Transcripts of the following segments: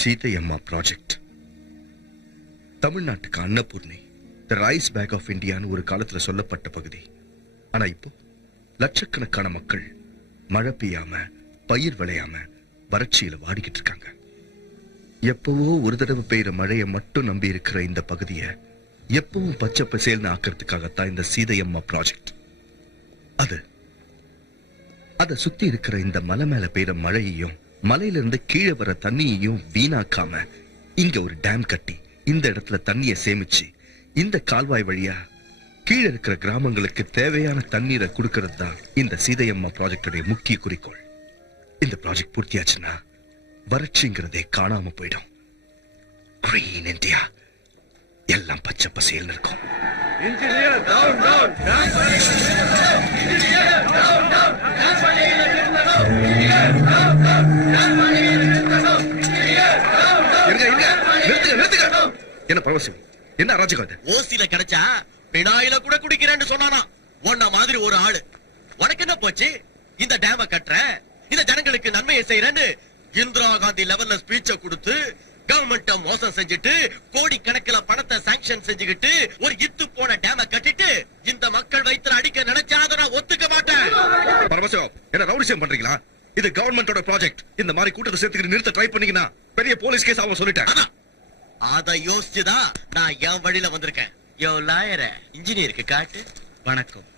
சீதையம்மா project தமிழ்நாட்டுக்கு அன்னபூர்ணி, தி rice back of இந்தியான்னு ஒரு காலத்துல சொல்லப்பட்ட பகுதி. ஆனா இப்போ லட்சக்கணக்கான மக்கள் மழை பெய்யாம, பயிர் விளையாம வறட்சியில வாடிக்கிட்டு இருக்காங்க. எப்பவோ ஒரு தடவை பெய்யுற மழையை மட்டும் நம்பி இருக்கிற இந்த பகுதியை எப்பவும் பச்சை பசேல்னு ஆக்கிறதுக்காகத்தான் இந்த சீதையம்மா ப்ராஜெக்ட். அதை சுத்தி இருக்கிற இந்த மலை மேல பெய்யுற மழையையும் மலையிலிருந்து கீழே வர தண்ணியையும் வீணாக்காம இங்க ஒரு டேம் கட்டி இந்த இடத்துல தண்ணியை சேமிச்சு இந்த கால்வாய் வழியா கீழே இருக்கிற கிராமங்களுக்கு தேவையான தண்ணீரை கொடுக்கறது தான் இந்த சீதையம்மா ப்ராஜெக்டுடைய முக்கிய குறிக்கோள். இந்த ப்ராஜெக்ட் பூர்த்தியாச்சுன்னா வறட்சிங்கிறதே காணாம போயிடும். கிரீன் இந்தியா, எல்லாம் பச்சை பசேல்னு இருக்கும். என்ன பரவசம், என்ன அராஜகம்? ஓசில கிடைச்சா பினாயில கூட குடிக்கிறேன்னு சொன்னானா உன்ன மாதிரி ஒரு ஆளு. உனக்கு என்ன போச்சு? இந்த டேம கட்டுற, இந்த ஜனங்களுக்கு நன்மையை செய்யறேன்னு இந்திரா காந்தி லெவல்ல ஸ்பீச்ச கொடுத்து கவர்மெண்ட மோசம் செஞ்சுட்டு கோடி கணக்கில் பணத்தை சாங்ஷன் செஞ்சுக்கிட்டு ஒரு இத்து போன டேம கட்டிட்டு இந்த மக்கள் வயித்துல அடிக்க நினைச்சாத நான் ஒத்துக்க மாட்டேன். பரமசிவம், என்ன ரவுடிசம் பண்றீங்களா? இது கவர்மெண்டோட ப்ராஜெக்ட். இந்த மாதிரி கூட்டத்தை சேர்த்துக்கிட்டு நிறுத்த ட்ரை பண்ணீங்கன்னா பெரிய போலீஸ் கேஸ் ஆகும் சொல்லிட்டேன். அத யோசிச்சுதான் நான் என் வழியில வந்திருக்கேன். யோ லாயர, இன்ஜினியருக்கு காட்டு. வணக்கம்.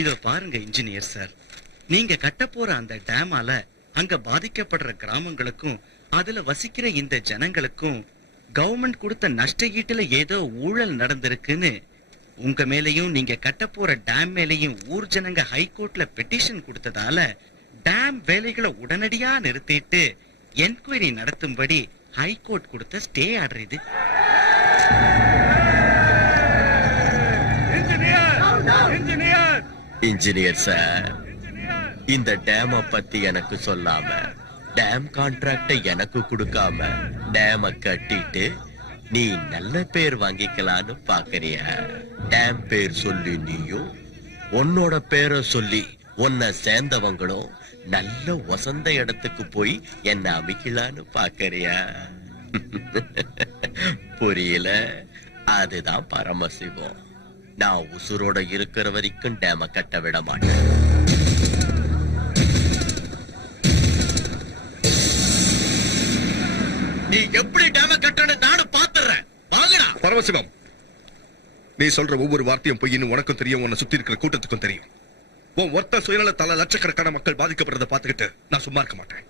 இதோ பாருங்க இன்ஜினியர் சார், நீங்க கட்ட போற அந்த டேமால அங்க பாதிக்கப்படுற கிராமங்களுக்கும் அதுல வசிக்கிற இந்த ஜனங்களுக்கும் கவர்மெண்ட் கொடுத்த நஷ்ட ஈட்டுல ஏதோ ஊழல் நடந்திருக்குன்னு உங்க மேலையும் நீங்க கட்ட போற டேம் மேலையும் ஊர் ஜனங்க ஹைகோர்ட்ல பெட்டிஷன் கொடுத்ததால டேம் வேலைகளை உடனடியா நிறுத்திட்டு என்கொயரி நடத்தும்படி ஹைகோர்ட் கொடுத்த ஸ்டே ஆர்டர் இது. இன்ஜினியர் சார், இந்த டேம பத்தி எனக்கு சொல்லாம, டேம் கான்ட்ராக்ட எனக்கு கொடுக்காம டேம கட்டிட்டு நீ நல்ல பேர் வாங்கிக்கலான்னு பாக்குறியா? டேம் பேர் சொல்லி நீயும் உன்னோட பேரை சொல்லி உன்னை சேர்ந்தவங்களும் நல்ல வசந்த இடத்துக்கு போய் என்ன அமைக்கலான்னு பாக்குறியா? புரியல? அதுதான் பரமசிவம். நான் உசுரோட இருக்கிற வரைக்கும் டேம கட்ட விட மாட்டேன். நீ எப்படி டேம கட்டன்னு நானும் பாத்துறேன். வாங்கடா. பரமசிவம், நீ சொல்ற ஒவ்வொரு வார்த்தையும் பொய்ன்னு உனக்கும் தெரியும், உன்னை சுத்தி இருக்கிற கூட்டத்துக்கும் தெரியும். உன் ஒருத்த சுயநலத்தால லட்சக்கணக்கான மக்கள் பாதிக்கப்படுறத பாத்துக்கிட்டு நான் சும்மா இருக்க மாட்டேன்.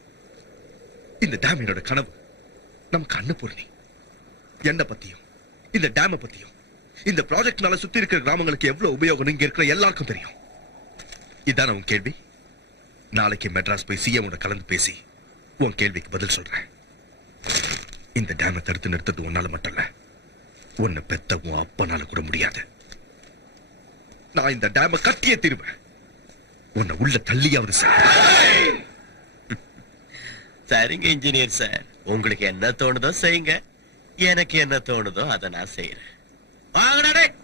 இந்த டேம் என்னோட கனவு. நமக்கு அன்னபூர்ணி. என்ன பத்தியும் இந்த டேம பத்தியும் இந்த ப்ராஜெக்ட்னால சுத்தி இருக்கிற கிராமங்களுக்கு எவ்வளவு உபயோகம் இங்க இருக்கிற எல்லாருக்கும் தெரியும். இதான உன் கேள்வி? நாளைக்கு மெட்ராஸ் போய் சிஎம் கலந்து பேசி உன் கேள்விக்கு பதில் சொல்றேன். இந்த டேமை தடுத்து நிறுத்தது உன்னால மட்டும் இல்ல, உன்னை பெத்த உன் அப்பனால கூட முடியாது. நான் இந்த டேமை கட்டியே தீருவேன். உன்னை உள்ள தள்ளியாவது சார். சரிங்க இன்ஜினியர் சார், உங்களுக்கு என்ன தோணுதோ செய்யுங்க. எனக்கு என்ன தோணுதோ அதை நான் செய்யறேன். வாங்கடா டேய்.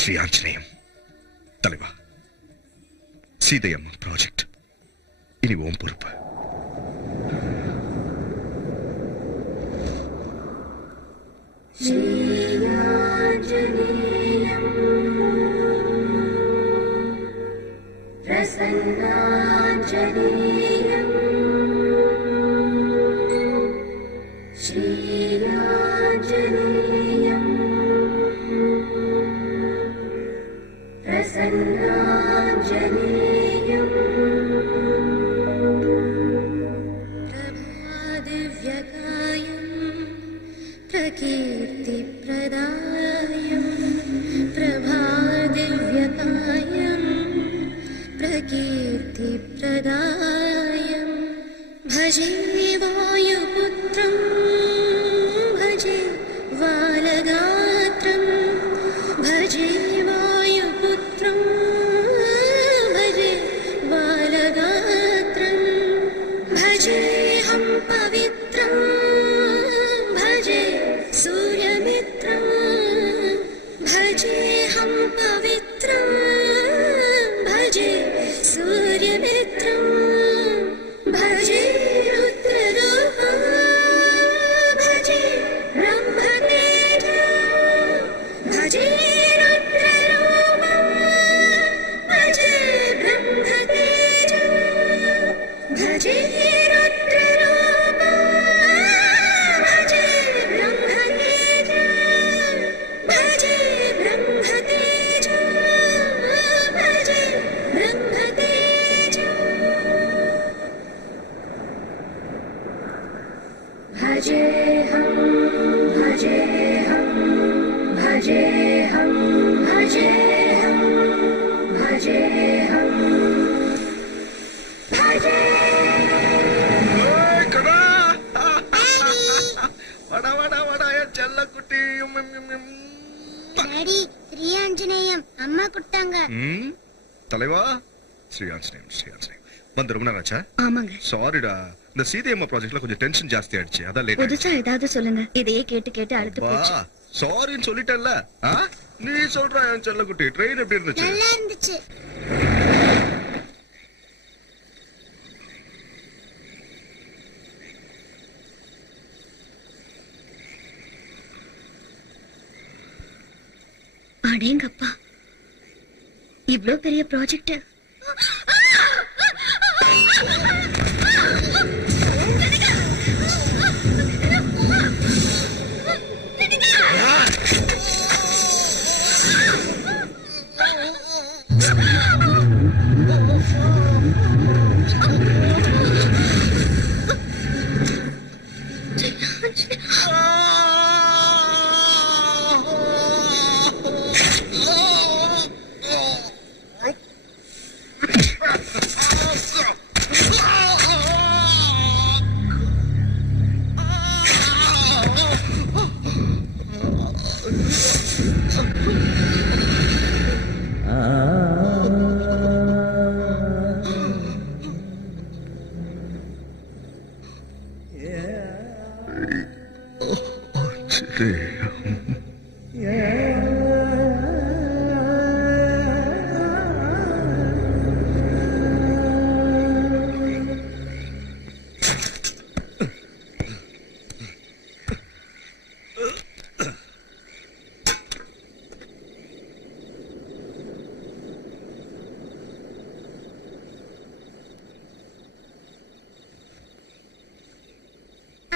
ஸ்ரீ ஆஞ்சநேயம் தலைவா, சீதையம்மா ப்ராஜெக்ட் இனி உன் பொறுப்பு. प्रसन्नाञ्जनेयम् श्रीयाञ्जनेयम् प्रसन्नाञ्जनेयम् प्रभादिव्यकायम् प्रकीर्तिप्रदायम् प्रभादिव्यकायम् प्रकीर्तिप्रदायम् भजे वायुपुत्रं भजे बालगात्रं भजे वायुपुत्रं भजे बालगात्रं भजेऽहं पवित्रं भजे सूर्यमित्रं भजेऽहं पवित्रं भजे सूर्यमित्रं भजे रुद्ररूपं भजे ब्रह्मतेजं भजे रुद्ररूपं भजे ब्रह्मतेजं भजे रुद्ररूपं भजे ब्रह्मतेजं भजे ब्रह्मतेजं भजे ब्रह्मतेजं भजेऽहं भजेऽहं भजेऽहं भजेऽहं भजेऽहं भजे டாடி ஸ்ரீ ஆஞ்சநேயம் அம்மா கொடுத்தாங்க. தலைவா, ஸ்ரீ ஆஞ்சநேயம் ஸ்ரீ ஆஞ்சநேயம் வந்து ரொம்ப நேரம் ஆச்சா? ஆமாங்க. சாரிடா, இந்த சீதையம்மா ப்ராஜெக்ட்ல கொஞ்சம் டென்ஷன் ஜாஸ்தி ஆயிடுச்சு, அதான் லேட். புதுசா ஏதாவது சொல்லுங்க, இதையே கேட்டு கேட்டு அழுத்து போச்சு. சாரின்னு சொல்லிட்டேன்ல. நீ சொல்ற என் செல்லக்குட்டி, ட்ரெயின் எப்படி இருந்துச்சு? நல்லா இருந்துச்சு. அடேங்கப்பா, இவ்ளோ பெரிய ப்ராஜெக்ட்.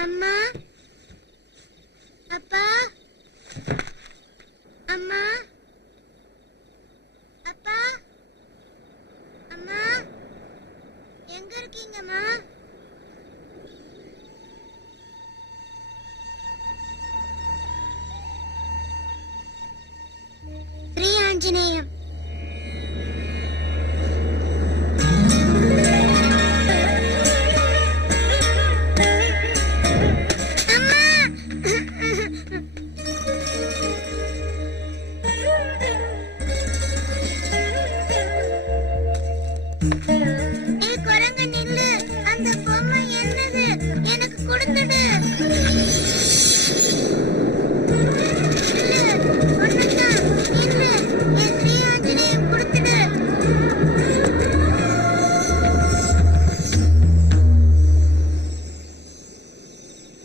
அம்மா, அப்பா, அம்மா, அப்பா, அம்மா. இருக்கீங்கம்மா? ஸ்ரீ ஆஞ்சநேயம். ஏய் குரங்கு நில்லு, அந்த பொம்மை என்னது? எனக்கு கொடுத்துடு. நில்லு, ஒண்ணுதான், நில்லு, என் ஸ்ரீ ஆஞ்சநேயம் கொடுத்துடு.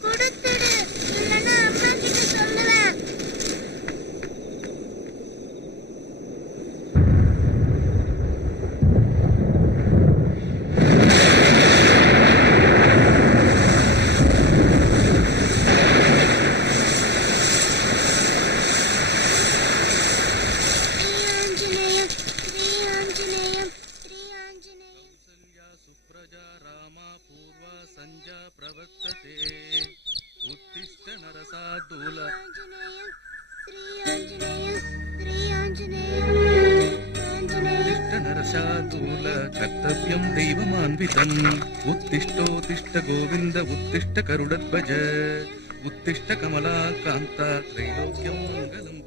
கொடுத்துடு, இல்லைன்னா அம்மா கிட்ட சொல்லுவேன். कर्तव्यं दैवमान्वितम् उत्तिष्ठोत्तिष्ठ गोविन्द उत्तिष्ठ गरुडध्वज उत्तिष्ठ कमलाकान्ता त्रैलोक्यं मङ्गलं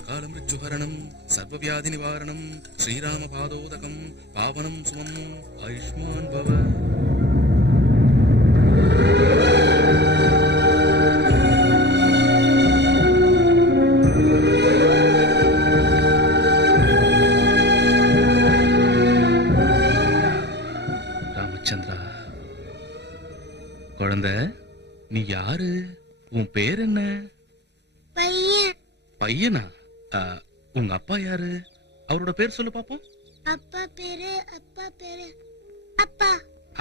अकाल मृत्युहरणं सर्वव्याधि निवारणं श्रीरामपादोदकं पावनं सुमं आयुष्मान् भव. ராமச்சந்திரா, குழந்தை, நீ யாரு? உன் பேர் என்ன? பையன். பையனா? உங்க அப்பா யாரு? அவரோட பேர் சொல்லு பாப்போம். அப்பா பேரு அப்பா.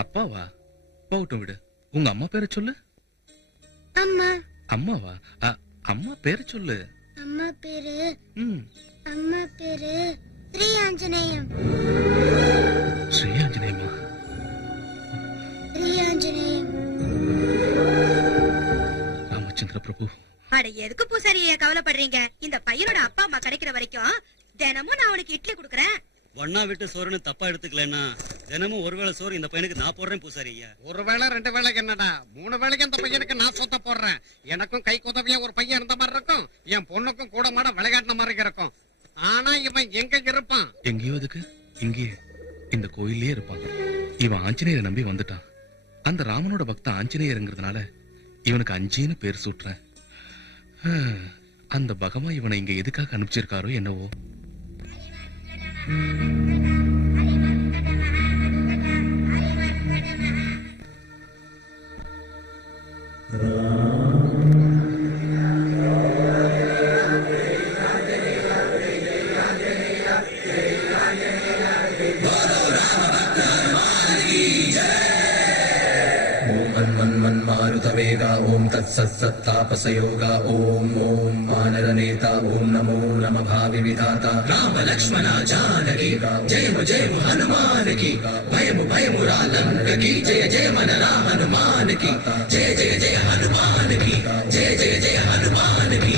அப்பாவா? போகட்டும் விடு. உங்க அம்மா பேரை சொல்லு. அம்மா. அம்மாவா? அம்மா பேரை சொல்லு. அம்மா பேரு ம், ஸ்ரீ ஆஞ்சநேயம். ஸ்ரீ ஆஞ்சநேயமா? ஸ்ரீ ஆஞ்சநேயம். ராமச்சந்திர பிரபு, அட எதுக்கு பூசாரியே கவலைப்படுறீங்க? இந்த பையனோட அப்பா அம்மா கிடைக்கிற வரைக்கும் தினமும் நான் அவனுக்கு இட்லி குடுக்கறேன். ஒன்னா விட்டு சோறுன்னு தப்பா எடுத்துக்கலன்னா தினமும் ஒருவேளை சோறு இந்த பையனுக்கு நான் போடுறேன் பூசாரி ஐயா. ஒரு வேளை 2 வேளைக்கு என்னடா 3 வேளைக்கு அந்த பையனுக்கு நான் சொத்த போடுறேன். எனக்கும் கை உதவியா ஒரு பையன் இருந்த மாதிரி இருக்கும், என் பொண்ணுக்கும் கூட மாட விளையாட்டின மாதிரி இருக்கும். ஆனா இவன் எங்க இருப்பான்? எங்கேயோ அதுக்கு இங்கேயே இந்த கோயிலே இருப்பான். இவன் ஆஞ்சநேயரை நம்பி வந்துட்டான். அந்த ராமனோட பக்த ஆஞ்சநேயருங்கிறதுனால இவனுக்கு அஞ்சின்னு பேர் சூட்டுறேன். அந்த பகவான் இவனை இங்க எதுக்காக அனுப்பிச்சிருக்காரோ என்னவோ. मारुतवेगा ओम तत्सत्तापसयोगा ओम ओम वानरनेता ओम नमो नमः भावि विधाता राम लक्ष्मण जानकी जय जय हनुमान की भयमु भयमुरालंक की जय जय मन राम हनुमान की जय जय जय हनुमान की जय जय जय हनुमान की.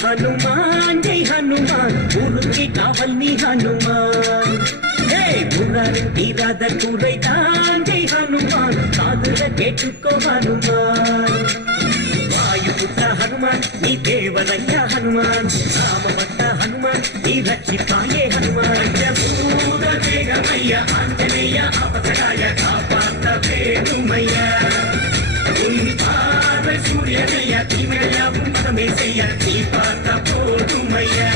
हनुमान जय हनुमान उनके कावल में हनुमान जय इराद कुरैतान जय हनुमान कादुल केटुको हनुमान वायुपुत्र हनुमान नी देवनय्य हनुमान रामभक्त हनुमान நீ ரட்சிப்பாயே ஹனுமான் பூத வேகமையா ஆஞ்சநேயா அபசகாய காப்பாத்த வேணுமையா உன் பார்வை சூரியனையா தீமையாவும் மதமே செய்ய நீ பார்த்த போதுமையா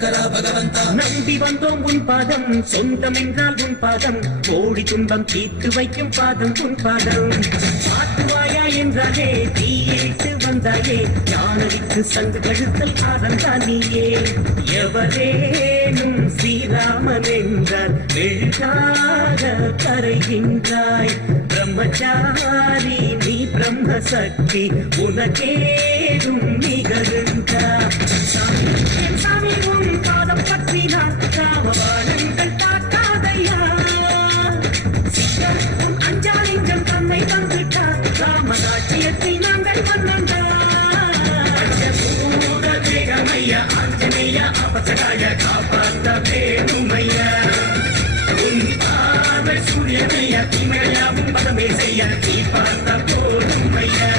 நம்பி வந்தோம் உன் பாதம் சொந்தம் என்றால் உன் பாதம் கோடி துன்பம் தீர்த்து வைக்கும் பாதம் உன் பாதம் மாற்றுவாயா என்றாலே தீயிட்டு வந்தாயே ஞானவிக்கு சங்கு கழுத்தல் ஆரந்தான் நீயே எவரேனும் ஸ்ரீராமன் என்றால் மெழுகாக கரைகின்றாய் பிரம்மச்சாரி நீ பிரம்ம சக்தி உனக்கேதும் நிகழ்ந்தா சாமி உன் பாதம் பற்றினார் ராமபாணங்கள் தாக்காதையா சித்தம் உன் அஞ்சாலிங்கம் தன்னை தந்துட்டார் ராமராஜ்யத்தில் நாங்கள் மன்னண்டா பூத வேகமையா ஆஞ்சநேயா அபசகாய காப்பாத்த வேணுமையா உன் பார்வை சூரியனையா தீமையாவும் பதமே செய்ய நீ பார்த்த போதுமையா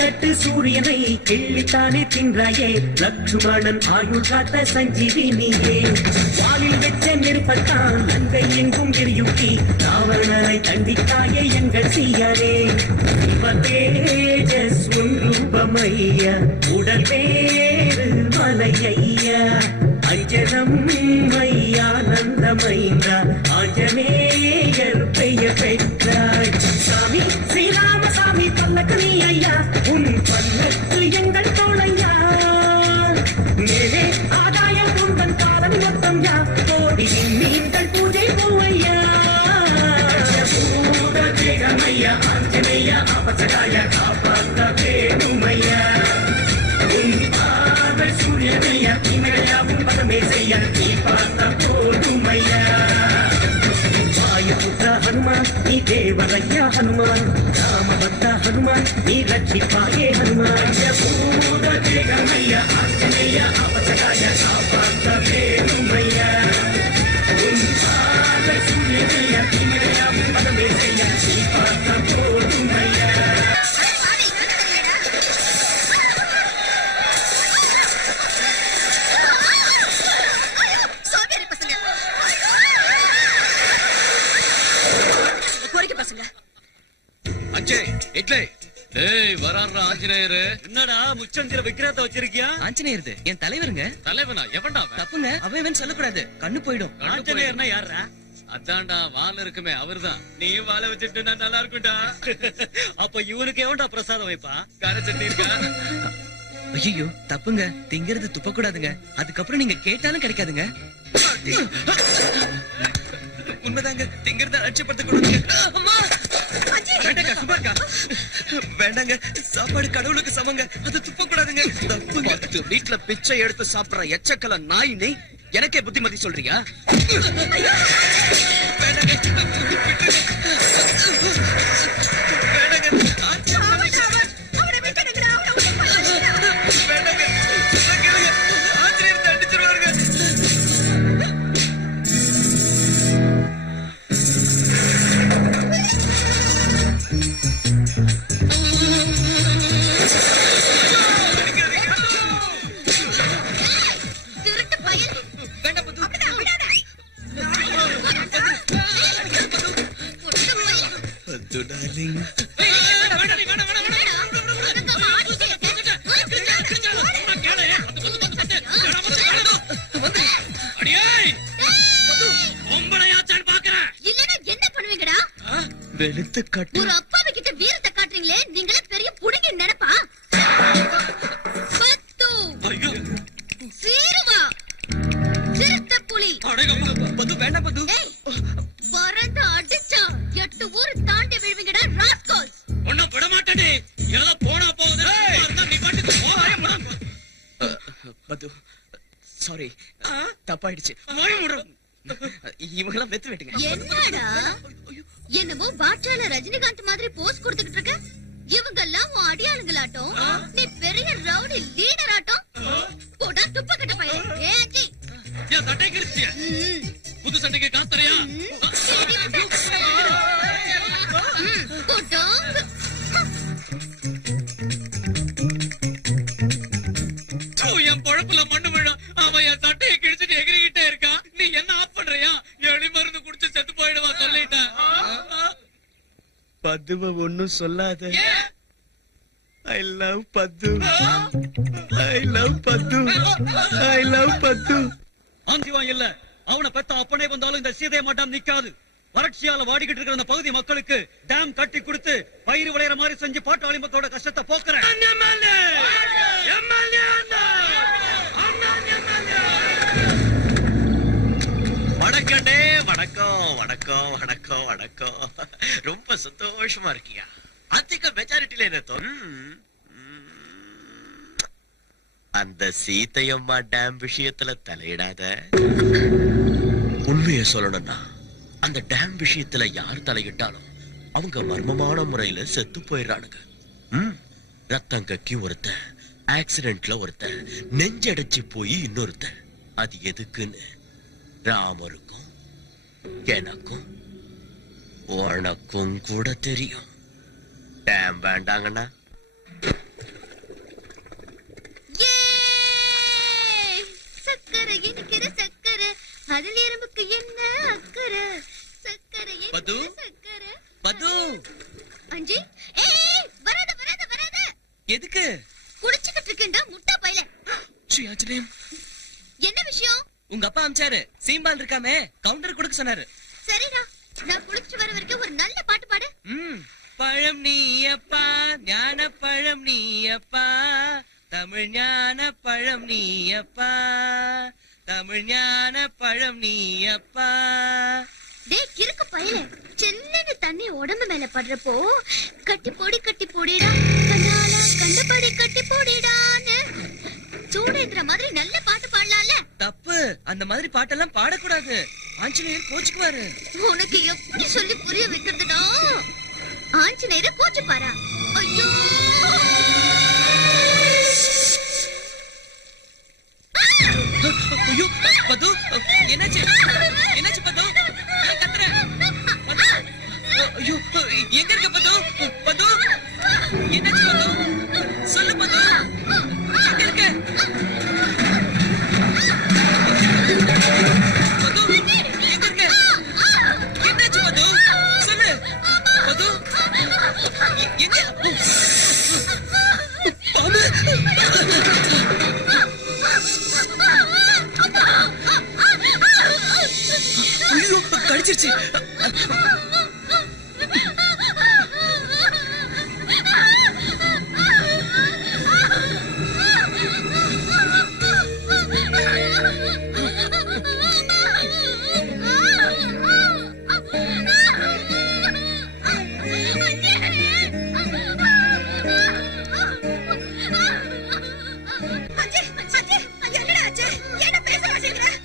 தட்டு சூரியனை கிள்ளித்தானே தின்றாயே லட்சுமணன் ஆயுள் காத்த சஞ்சீவினியே வாலில் வெச்ச நெருப்பத்தான் அங்கை எங்கும் எரியூட்டி ராவணனை தண்டித்தாயே எங்கள் சீயானே தேஜஸ் உன் ரூபமையா உடல் வேறு மலையா அஞ்சனம் மையானந்தமைந்தா ஆஞ்சநேயர் பெயர் பெற்றாய் சாமி ஸ்ரீராமசாமி பல்லக்கு நீ ஐயா உன் பல்லக்கு எங்கள் தோழையா மேலே ஆதாயம் உந்தன் காலம் மொத்தம் யா கோடி மீன்கள் பூஜை பூவையா பூத தேகமையா ஆஞ்சநேயா அபசகாய காப்பாத்த வேணுமையா உன் பார்வை சூரியனையா தீமையாவும் பதமே செய்ய நீ பார்த்த போதுமையா வாயுபுத்திர ஹனுமான் நீ தேவரையா ஹனுமான் ராமபக்த ஹனுமான் நீ ரட்சிப்பாயே ஹனுமான் பூத தேகமையா ஆஞ்சநேயா அபசகாய காப்பாத்த வேணுமையா உன் பார்வை சூரியனையா தீமையாவும் பதமே செய்ய நீ பார்த்த போதுமையா சோம்பேறி பசங்க பொறுக்கி பசங்க அஞ்சே இட்லி டேய் வராறா ஆஞ்சநேயரு என்னடா முச்சந்திர விக்கிரத்தை வச்சிருக்கியா ஆஞ்சநேயர் என் தலைவருங்க. தலைவனா எவன்டா அவன்? தப்புங்க, அவன் சொல்லக்கூடாது, கண்ணு போயிடும். ஆஞ்சநேயர்னா யாரா? அதான்டா வால் இருக்குமே அவர்தான். நீ வாழ வச்சுட்டு நல்லா இருக்கும்டா. அப்ப இவனுக்கு எவன்டா பிரசாதம் வைப்பா? கார சட்னி இருக்கா? ஐயோ தப்புங்க, திங்கிறது துப்ப கூடாதுங்க. அதுக்கப்புறம் நீங்க கேட்டாலும் கிடைக்காதுங்க. உண்மைதாங்க, திங்கிறத அலட்சியப்படுத்த கூடாதுங்க. வேண்டாங்க, சும்மாக்கா. வேண்டாங்க, சாப்பாடு கடவுளுக்கு சமங்க, அது துப்ப கூடாதுங்க. தப்புங்க. வீட்டுல பிச்சை எடுத்து சாப்பிடுற எச்சக்கல நாய் நீ எனக்கே புத்திமதி சொல்றியா? டார்லிங். இல்லனா என்ன பண்ணுவீங்கடா? வெளுத்து கட்டு. ஒரு அப்பாவி கிட்ட வீரத்தை காட்டுறீங்களே, நீங்களே பெரிய புடிங்கி நினைப்பா? பத்து. சீருவா. சிறுத்தை புலி. பது வேண்டாம் பது. ஏய், பறந்து அடிச்சா 8 ஊர் தாண்டி விழுவீங்கடா ராஸ்கல்ஸ். ஒண்ணும் விட மாட்டேனே. ஏதோ போனா போகுது. நீ பாட்டுக்கு போவாயே மேடம். பது சாரி, தப்பாயிடுச்சு. இவங்கெல்லாம் வெத்து வெட்டுங்க. என்னடா என்னமோ பாட்சால ரஜினிகாந்த் மாதிரி போஸ் கொடுத்துக்கிட்டு இருக்க? இவங்க எல்லாம் உன் அடியாளுங்களாட்டம், நீ பெரிய ரவுடி லீடர் ஆட்டம். போடா துப்பக்கட்ட பையன். ஏஞ்சி ஏன் சட்டை கிழிச்சிய? புது சட்டைக்கு காசு தரையா? என் பொழப்புல மண்ணு விழா. அவன் என் சட்டையை கிழிச்சிட்டு எகிரிக்கிட்டே இருக்கான். நீ என்ன ஆஃப் பண்றியா? எலி மருந்து குடிச்சு செத்து போயிடுவா சொல்லிட்டேன். பதுவ ஒண்ணும் சொல்லாத. ஐ லவ் பது. ஐ லவ் பது. ஐ லவ் பது. ஆஞ்சிவான் இல்ல, அவனை பெத்த அப்பனே வந்தாலும் இந்த சீதை மாட்டாம் நிக்காது. வறட்சியால வாடிக்கிட்டு இருக்கிற அந்த பகுதி மக்களுக்கு டேம் கட்டி கொடுத்து பயிர் விளையிற மாதிரி செஞ்சு பாட்டாளிமத்தோட கஷ்டத்தை போக்குறேன். வணக்கண்டே, வணக்கம் வணக்கம் வணக்கம் வணக்கம். ரொம்ப சந்தோஷமா இருக்கியா? அதிக மெஜாரிட்டில என்ன அந்த சீதையம்மா டேம் விஷயத்துல தலையிடாத. உண்மையை சொல்லணும்னா அந்த டேம் விஷயத்துல யார் தலையிட்டாலும் அவங்க மர்மமான முறையில செத்து போயிடுறானுங்க. ரத்தம் கக்கி ஒருத்தன், ஆக்சிடென்ட்ல ஒருத்தன், நெஞ்சடைச்சு போய் இன்னொருத்தன். அது எதுக்குன்னு ராமருக்கும் எனக்கும் உனக்கும் கூட தெரியும். டேம் வேண்டாங்கண்ணா சக்கரை இனிக்கிற சக்கரை, அதில் எறும்புக்கு என்ன அக்கறை? சக்கரை பது. சக்கரை பது. அஞ்சி. ஏய், வராத வராத வராத. எதுக்கு? குடிச்சிட்டு இருக்கேன்டா முட்டா பையல. ஸ்ரீ ஆஞ்சநேயம். என்ன விஷயம்? உங்க அப்பா அமிச்சாரு. சீம்பால் இருக்காமே, கவுண்டர் கொடுக்க சொன்னாரு. சரிடா, நான் குளிச்சுட்டு வர வரைக்கும் ஒரு நல்ல பாட்டு பாடு. பழம் நீ அப்பா, ஞான பழம் நீ அப்பா, தமிழ் ஞான பழம் நீ அப்பா, தமிழ் ஞான பழம் நீ அப்பா. டேய் கிறுக்கு பையல, செல்லுன்னு தண்ணி உடம்பு மேல படுறப்போ கட்டி போடிடா, கண்ணால கண்டபடி கட்டி போடிடான்னு சூடேத்துற மாதிரி நல்ல பாட்டு பாடலாம்ல. தப்பு, அந்த மாதிரி பாட்டெல்லாம் பாடக்கூடாது. ஆஞ்சநேயர் கோச்சுக்குவாரு. உனக்கு எப்படி சொல்லி புரிய வைக்கிறதுடா? ஆஞ்சநேயரை கோச்சு பாரா? ஐயோ, ஐயோ பது, என்னாச்சு? என்னாச்சு பது? ஏன் கத்துற? பது, ஐயோ எங்க இருக்க பது? பது, என்னாச்சு பது? சொல்லு பது, எங்க இருக்க? பது, எங்க இருக்க? என்னாச்சு பது? சொல்லு பது, எங்க? பாம்பு. ஐயோ, கடிச்சிருச்சு.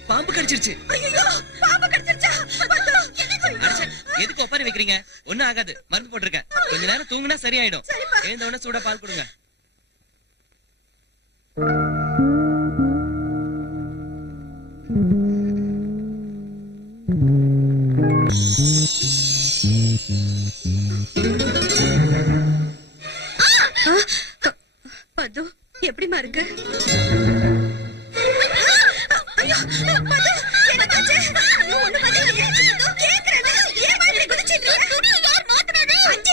பாம்பு கடிச்சிருச்சு. எதுக்கு ஒப்பாரி வைக்கிறீங்க? ஒண்ணும் ஆகாது, மருந்து போட்டிருக்கேன். கொஞ்ச நேரம் தூங்குனா சரியாயிடும். எழுந்த உடனே சூடா பால் கொடுங்க. பது, எப்படிமா இருக்கு?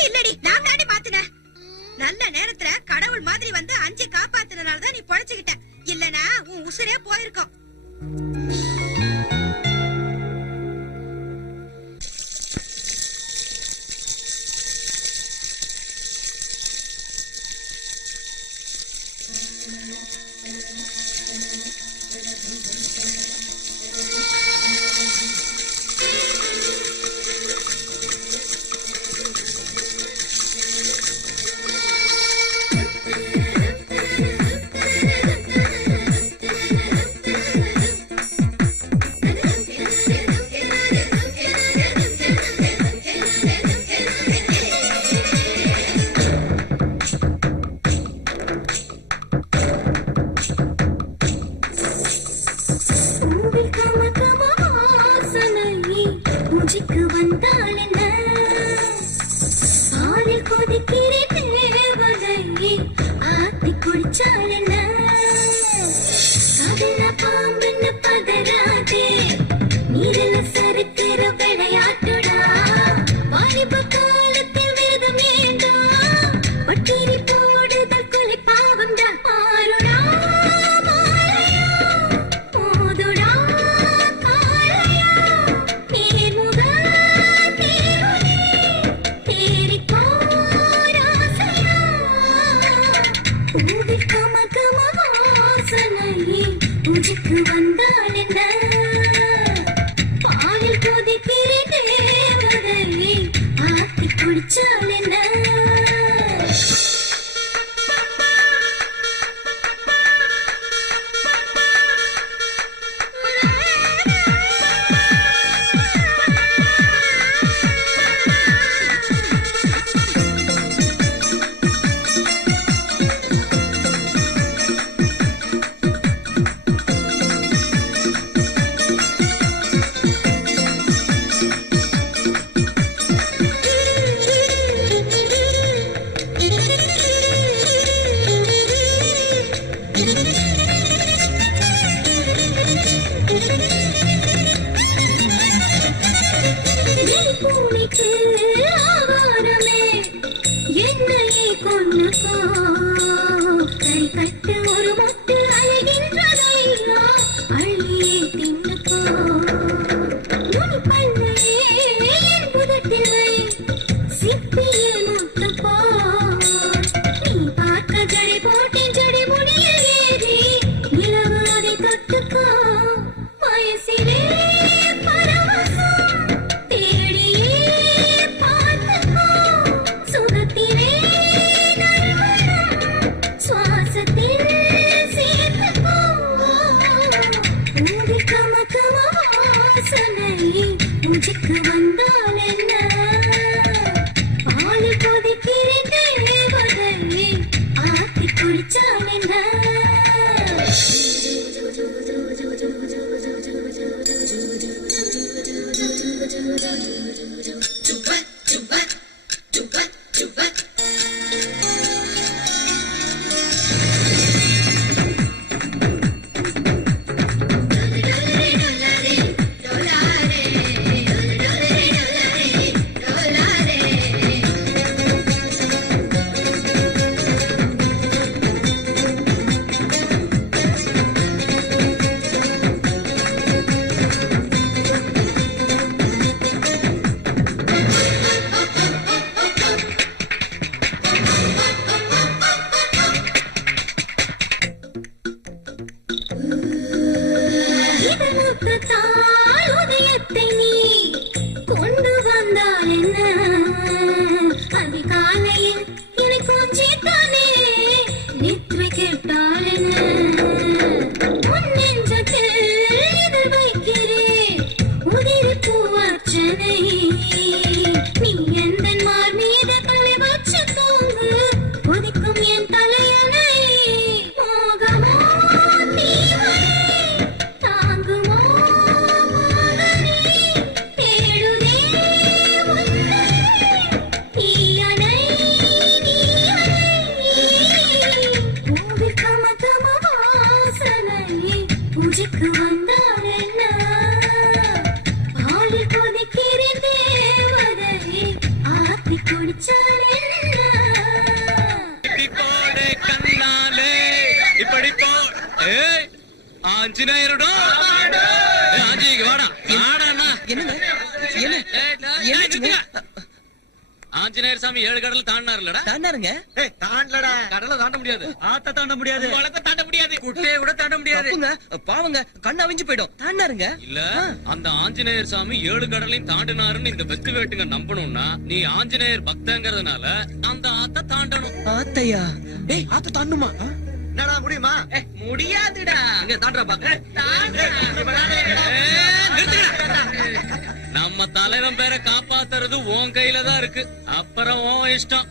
இல்லடி, ஆஞ்சநேயருடா என்னங்க ஆஞ்சநேயர் சாமி 7 கடல் தாண்டினாருலடா. தாண்டாருங்க. தாண்டலடா. கடலை தாண்ட முடியாது. ஆத்த தாண்ட முடியாது. வளத்தை தாண்ட முடியாது. குட்டையை கூட தாண்ட முடியாது. பாவங்க கண்ணு அவிஞ்சு போயிடும். தாண்டாருங்க. இல்ல அந்த ஆஞ்சநேயர் சாமி 7 கடலையும் தாண்டினாருன்னு இந்த வெத்து வேட்டுங்க நம்பணும்னா நீ ஆஞ்சநேயர் பக்தங்கிறதுனால அந்த ஆத்த தாண்டணும். ஆத்தையா? டேய் ஆத்த தாண்டுமா? என்னடா முடியுமா? முடியாதுடா. இங்க தாண்டா பாக்க. நம்ம தலைவன் பேரை காப்பாத்துறது உன் கையில தான் இருக்கு. அப்புறம் உன் இஷ்டம்.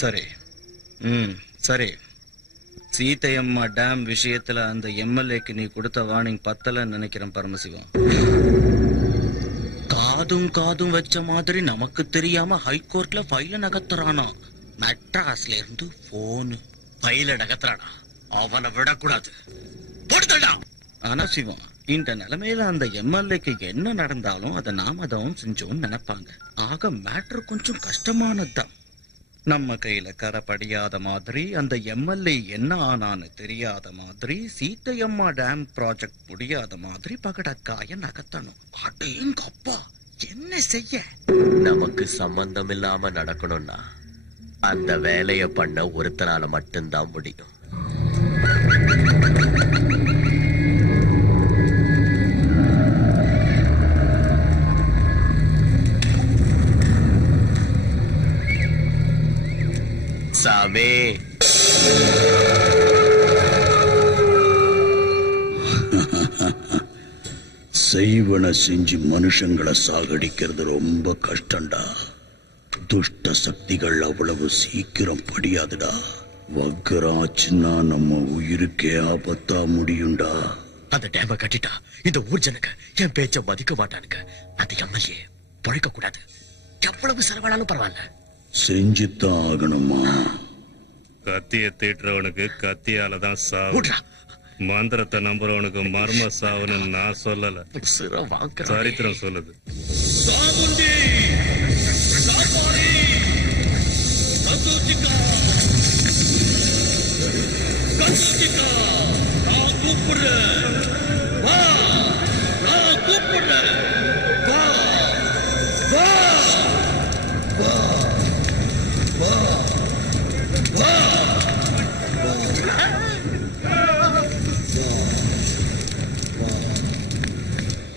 சரி. சரி. சீதையம்மா டேம் விஷயத்துல அந்த எம்எல்ஏக்கு நீ கொடுத்த வார்னிங் பத்தலன்னு நினைக்கிறேன் பரமசிவம். காதும் வச்ச மாதிரி நமக்கு தெரியாம ஹைகோர்ட்ல ஃபைல நகர்த்துறானா. மெட்ராஸ்ல இருந்து போனு பையில நகர்த்துறானா? அவனை விடக்கூடாது. போடுதடா. ஆனா சிவம், இந்த நிலைமையில அந்த எம்எல்ஏக்கு என்ன நடந்தாலும் அதை நாம தான் செஞ்சோம்னு நினைப்பாங்க. ஆக மேட்ரு கொஞ்சம் கஷ்டமானதுதான். நம்ம கையில கரை படியாத மாதிரி, அந்த எம்எல்ஏ என்ன ஆனான்னு தெரியாத மாதிரி, சீத்தையம்மா டேம் ப்ராஜெக்ட் முடியாத மாதிரி பகடக்காய நகர்த்தணும். அடேங்கப்பா, என்ன செய்ய? நமக்கு சம்பந்தம் இல்லாம நடக்கணும்னா அந்த வேலைய பண்ண ஒருத்தனால மட்டும்தான் முடியும். சாமி, செய்வன செஞ்சு மனுஷங்களை சாகடிக்கிறது ரொம்ப கஷ்டம்டா. துஷ்ட சக்திகள் அவ்வளவு சீக்கிரம் படியாதுடா. வக்கராச்சுன்னா நம்ம உயிருக்கே ஆபத்தா முடியும்டா. அந்த டேம கட்டிட்டா இந்த ஊர் ஜனங்க என் பேச்ச மதிக்க மாட்டானுங்க. அந்த எம்எல்ஏ பழைக்க கூடாது. எவ்வளவு செலவானாலும் பரவாயில்ல, செஞ்சுத்தான் ஆகணுமா? கத்திய தீட்டுறவனுக்கு கத்தியாலதான் சாவு. மந்திரத்தை நம்புறவனுக்கு மர்ம சாவுன்னு நான் சொல்லல, சரித்திரம் சொல்லுது.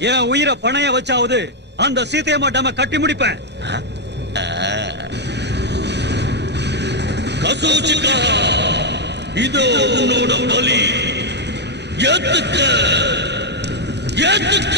என் உயிரை பணைய வச்சாவது அந்த சீதையம்மா டேம கட்டி முடிப்பேன். இதோ உன்னோட பலி. ஏத்துக்க ஏத்துக்க.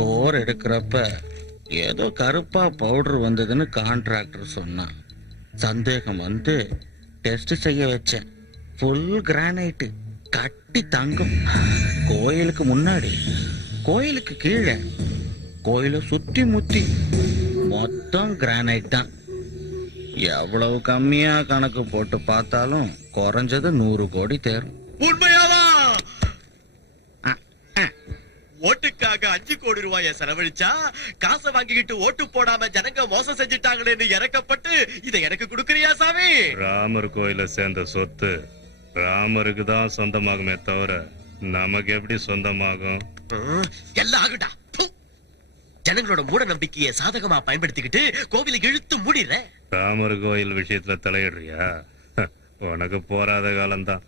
போர் எடுக்கிறப்ப ஏதோ கருப்பா பவுடர் வந்ததுன்னு கான்ட்ராக்டர் சொன்னான். சந்தேகம் வந்து டெஸ்ட் செய்ய வச்சேன். ஃபுல் கிரானைட், கட்டி தங்கம். கோயிலுக்கு முன்னாடி, கோயிலுக்கு கீழே, கோயிலை சுத்தி முத்தி மொத்தம் கிரானைட் தான். எவ்வளவு கம்மியா கணக்கு போட்டு பார்த்தாலும் குறைஞ்சது 100 கோடி தேரும். உண்மையாவா? ஓட்டுக்காக 5 கோடி ரூபாய செலவழிச்சா காசை வாங்கிக்கிட்டு ஓட்டு போடாம ஜனங்க மோசம் செஞ்சுட்டாங்களேன்னு இறக்கப்பட்டு இதை எனக்கு கொடுக்கறியா சாமி? ராமர் கோயில சேர்ந்த சொத்து ராமருக்கு தான் சொந்தமாகுமே தவிர நமக்கு எப்படி சொந்தமாகும்? எல்லாம் ஆகுடா. ஜனங்களோட மூட நம்பிக்கையை சாதகமா பயன்படுத்திக்கிட்டு கோவிலை இழுத்து மூடிற. ராமர் கோயில் விஷயத்துல தலையிடுறியா? உனக்கு போராத காலம்தான்.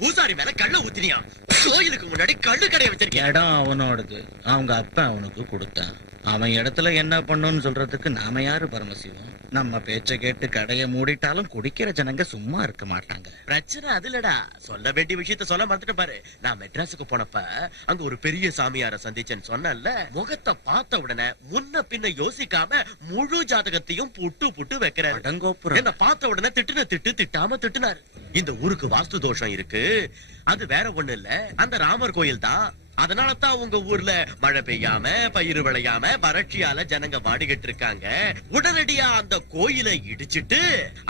பூசாரி மேல கள்ள ஊத்தினியா? கோயிலுக்கு முன்னாடி கள்ளு கடையை வச்சிருக்கேன். இடம் அவனோடது, அவங்க அப்பா அவனுக்கு கொடுத்தான். அவன் இடத்துல என்ன பண்ணுன்னு சொல்றதுக்கு நாம யாரு பரமசிவம்? நம்ம பேச்ச கேட்டு கடையை மூடிட்டாலும் குடிக்கிற ஜனங்க சும்மா இருக்க மாட்டாங்க. பிரச்சனை அதுலடா. சொல்ல வேண்டிய விஷயத்த சொல்ல மறந்துட்டு பாரு. நான் மெட்ராஸுக்கு போனப்ப அங்க ஒரு பெரிய சாமியார சந்திச்சேன்னு சொன்னேன்ல. முகத்தை பார்த்த உடனே முன்ன பின்ன யோசிக்காம முழு ஜாதகத்தையும் புட்டு வைக்கிறாரு. என்ன பார்த்த உடனே திட்டு திட்டாம திட்டுனாரு. இந்த ஊருக்கு வாஸ்து தோஷம் இருக்கு, அது வேற ஒண்ணு இல்ல, அந்த ராமர் கோயில் தான். அதனாலதான் உங்க ஊர்ல மழை பெய்யாம பயிர் விளையாம வறட்சியால ஜனங்க வாடிக்கிட்டு இருக்காங்க. உடனடியா அந்த கோயிலை இடிச்சிட்டு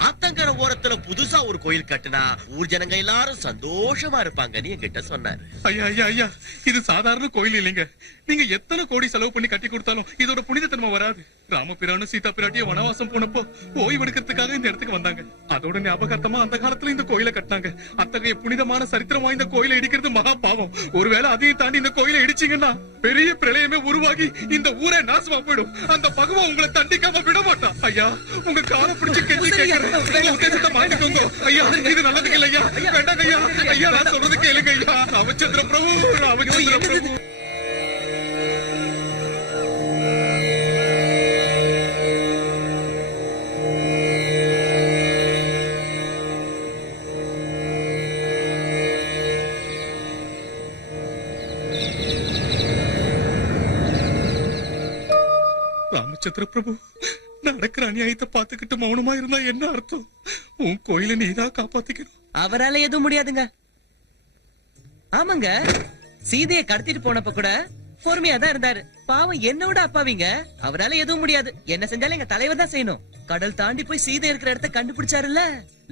ஆத்தங்கர ஓரத்துல புதுசா ஒரு கோயில் கட்டுனா ஊர் ஜனங்க எல்லாரும் சந்தோஷமா இருப்பாங்கன்னு என்கிட்ட சொன்னாரு. ஐயா ஐயா ஐயா, இது சாதாரண கோயில் இல்லைங்க. நீங்க எத்தனை கோடி செலவு பண்ணி கட்டி கொடுத்தாலும் இதோட புனிதத்தன்மை வராது. ராமபிரானும் சீதா பிராட்டிய வனவாசம் போனப்போ ஓய்வெடுக்கிறதுக்காக இந்த இடத்துக்கு வந்தாங்க. அதோட ஞாபகார்த்தமா அந்த காலத்துல இந்த கோயிலை கட்டினாங்க. அத்தகைய புனிதமான சரித்திரம் வாய்ந்த கோயிலை இடிக்கிறது மகா பாவம். ஒருவேளை அதையும் தாண்டி இந்த கோயிலை இடிச்சீங்கன்னா பெரிய பிரளயமே உருவாகி இந்த ஊரே நாசமா போயிடும். அந்த பகவான் உங்களை தண்டிக்காம விட மாட்டான். ஐயா, உங்க காலை பிடிச்சு கெஞ்சி கேட்கிறேன், உங்க உத்தேசத்தை மாத்திக்கோங்க. ஐயா, இது நல்லதுக்கு இல்லையா? வேண்டாங்க ஐயா. ஐயா, நான் சொல்றது கேளுங்க ஐயா. ராமச்சந்திர பிரபு, ராமச்சந்திர பிரபு. ராமச்சந்திர பிரபு, நடக்கிற அநியாயத்தை பார்த்துக்கிட்டு மௌனமா இருந்தா என்ன அர்த்தம்? உன் கோயிலை நீதான் காப்பாத்திக்கணும். அவரால எதுவும் முடியாதுங்க. ஆமாங்க, சீதையை கடத்திட்டு போனப்ப கூட பொறுமையா தான் இருந்தாரு. பாவம் என்ன விட அப்பாவிங்க. அவரால எதுவும் முடியாது. என்ன செஞ்சாலும் எங்க தலைவர் தான் செய்யணும். கடல் தாண்டி போய் சீதை இருக்கிற இடத்த கண்டுபிடிச்சாருல்ல,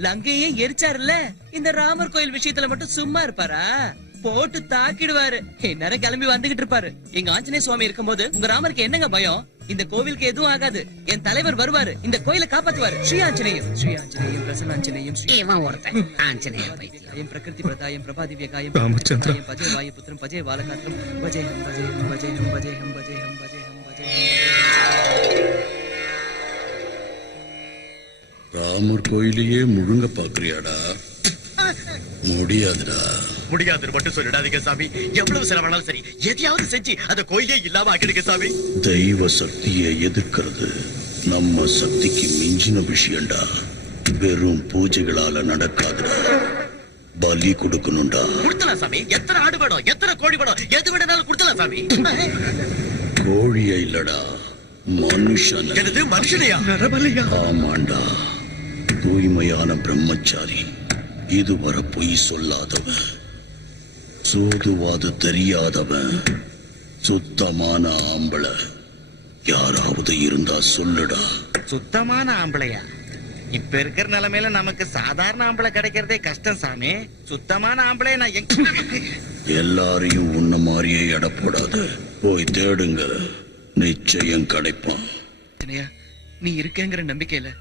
லங்கையே எரிச்சாருல்ல. இந்த ராமர் கோயில் விஷயத்துல மட்டும் சும்மா இருப்பாரா? போட்டு தாக்கிடுவாரு. நேரம் கிளம்பி வந்துகிட்டு இருப்பாரு. எங்க ஆஞ்சநேய சுவாமி இருக்கும்போது உங்க ராமருக்கு என்னங்க பயம்? இந்த கோவிலுக்கு எதுவும் ஆகாது. என் தலைவர் வருவாரு, இந்த கோயிலை காப்பாத்துவாரு. ஸ்ரீ ஆஞ்சநேயம், ஸ்ரீ ஆஞ்சநேயம், பிரசன்னாஞ்சநேயம், ஸ்ரீ பிரகிருதி பிரதாயம் பிரபாதிவ்யகாயம் ராமச்சந்திரம் பஜே வாயு புத்திரம் பஜே வாலகாத்திரம் பஜேஹம் பஜேஹம் பஜேஹம் பஜேஹம் பஜேஹம் பஜேஹம் பஜேஹம். ராமர் கோயிலையே முழுங்க பாக்குறியாடா? முடியாதுடா. முடியாது மட்டும் சொல்லிடாதீங்க சாமி. எவ்வளவு செலவானாலும் சரி, எதையாவது செஞ்சு அந்த கோயிலே இல்லாம ஆக்கிடுங்க சாமி. தெய்வ சக்தியை எதிர்க்கிறது நம்ம சக்திக்கு மிஞ்சின விஷயம்டா. வெறும் பூஜைகளால நடக்காதுடா. பலி கொடுக்கணும்டா. கொடுத்தலாம் சாமி. எத்தனை ஆடு வேணும், எத்தனை கோழி வேணும், எது வேணாலும் கொடுத்தலாம் சாமி. கோழிய இல்லடா, மனுஷன். எனது மனுஷனையா? ஆமாண்டா, தூய்மையான பிரம்மச்சாரி, இதுவரை பொய் சொல்லாதவன், சூதுவாது தெரியாதவன், சுத்தமான ஆம்பளை யாராவது இருந்தா சொல்லுடா. சுத்தமான ஆம்பளையா? இப்ப இருக்கிற நிலைமையில நமக்கு சாதாரண ஆம்பளை கிடைக்கிறதே கஷ்டம் சாமி. சுத்தமான ஆம்பளை நான் எல்லாரையும் உன்ன மாதிரியே எடை போடாத. போய் தேடுங்க, நிச்சயம் கிடைப்பான். நீ இருக்கேங்கிற நம்பிக்கையில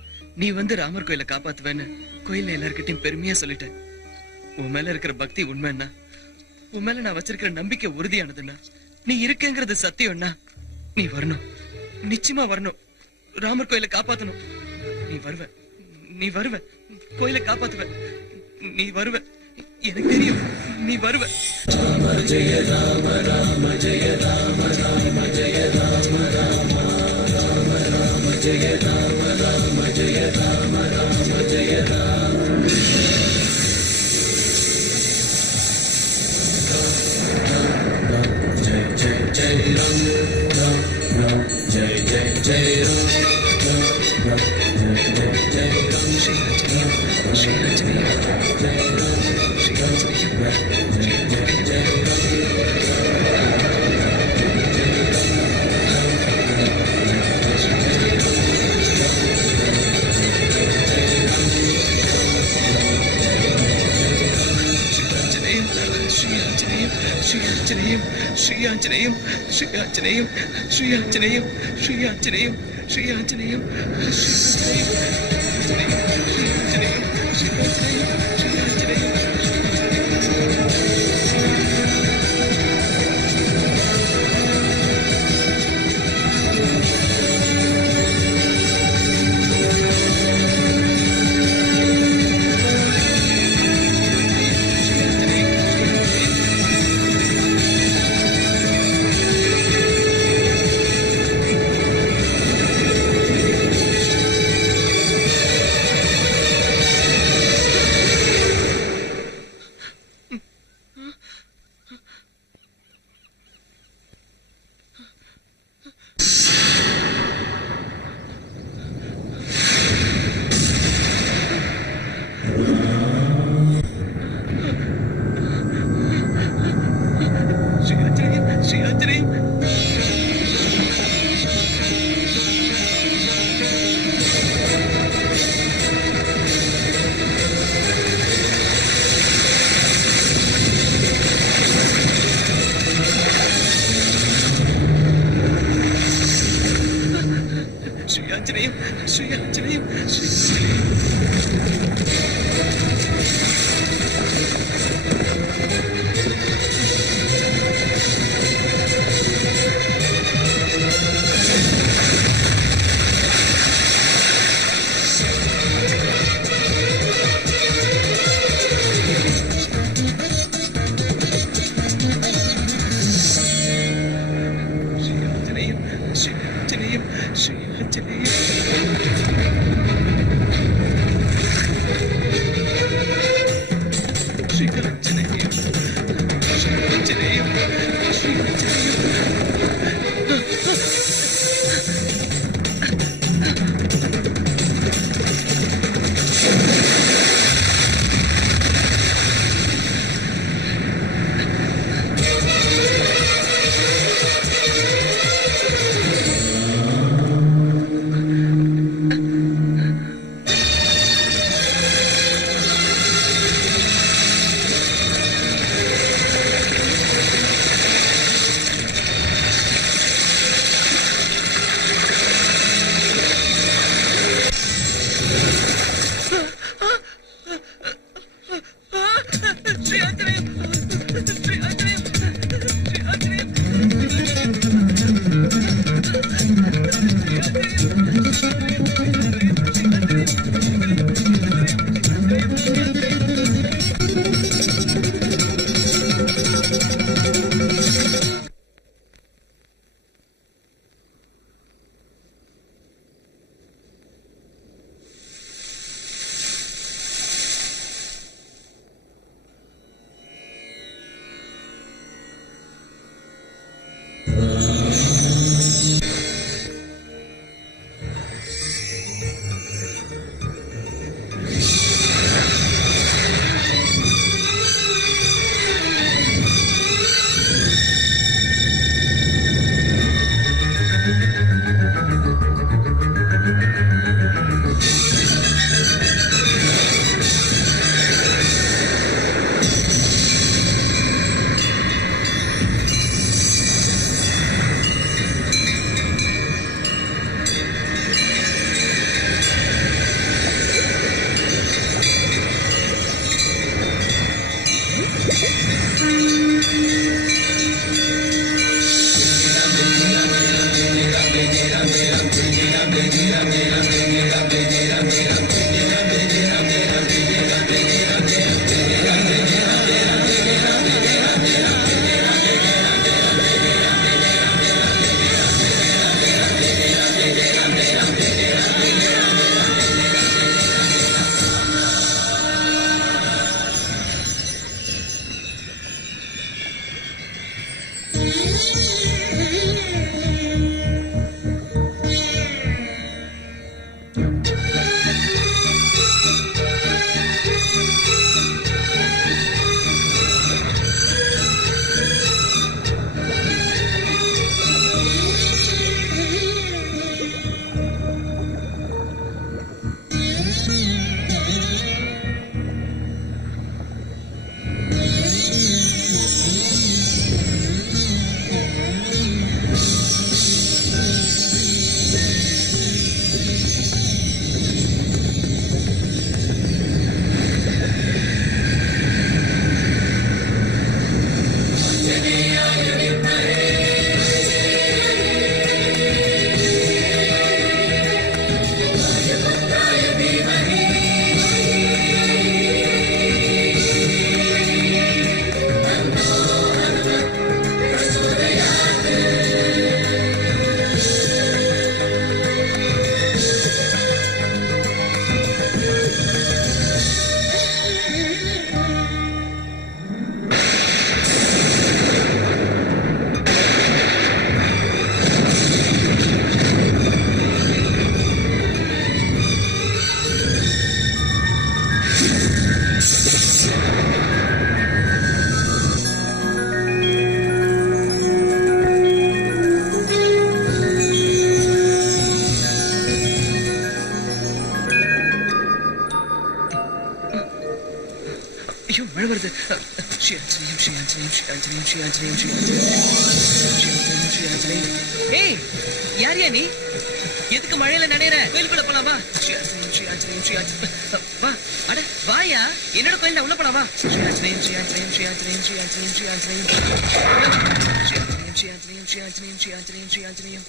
நீ வந்து ராமர் கோயிலை காப்பாத்துவேன்னு கோயில்ல எல்லார்கிட்டையும் பெருமையா சொல்லிட்டேன். உன் மேல இருக்கிற பக்தி உண்மைன்னா, உன் மேல நான் வச்சிருக்கிற நம்பிக்கை உறுதியானதுன்னா, நீ இருக்கேங்கிறது சத்தியம்னா, நீ வரணும், நிச்சயமா வரணும். ராமர் கோயிலை காப்பாத்தணும். நீ வருவ, நீ வருவ, கோயிலை காப்பாத்துவ, நீ வருவ, எனக்கு தெரியும் நீ வருவ. ராம ஜெய ராம ராம ஜெய ராம ராம ஜெய ராம ராம ராம ராம ஜெய ராம ராம ஜெய ராம ராம ஜெய Rama. Jaya Jaya Jaya Ram Ram Jaya Jaya Jaya Ram Ram Jaya Jaya Shri Anjaneya, Shri Anjaneya. ஐயோ மழை வருது ஸ்ரீ ஆஞ்சநேயம் ஸ்ரீ ஆஞ்சநேயம் ஸ்ரீ ஆஞ்சநேயம் ஸ்ரீ ஆஞ்சநேயம் ஸ்ரீ ஆஞ்சநேயம் ஸ்ரீ ஆஞ்சநேயம். ஏய் யாரியா நீ? எதுக்கு மழையில நனையற? கோயிலுக்குள்ள போலாமா? ஸ்ரீ ஆஞ்சநேயம் ஸ்ரீ ஆஞ்சநேயம் ஸ்ரீ ஆஞ்சநேயம். வா அட வாயா, என்னோட கோயில் உள்ள போலாமா? ஸ்ரீ ஆஞ்சநேயம் ஸ்ரீ ஆஞ்சநேயம் ஸ்ரீ ஆஞ்சநேயம் ஸ்ரீ ஆஞ்சநேயம் ஸ்ரீ ஆஞ்சநேயம் ஸ்ரீ ஆஞ்சநேயம் ஸ்ரீ ஆஞ்சநேயம் ஸ்ரீ ஆஞ்சநேயம் ஸ்ரீ ஆஞ்சநேயம் ஸ்ரீ ஆஞ்சநேயம்.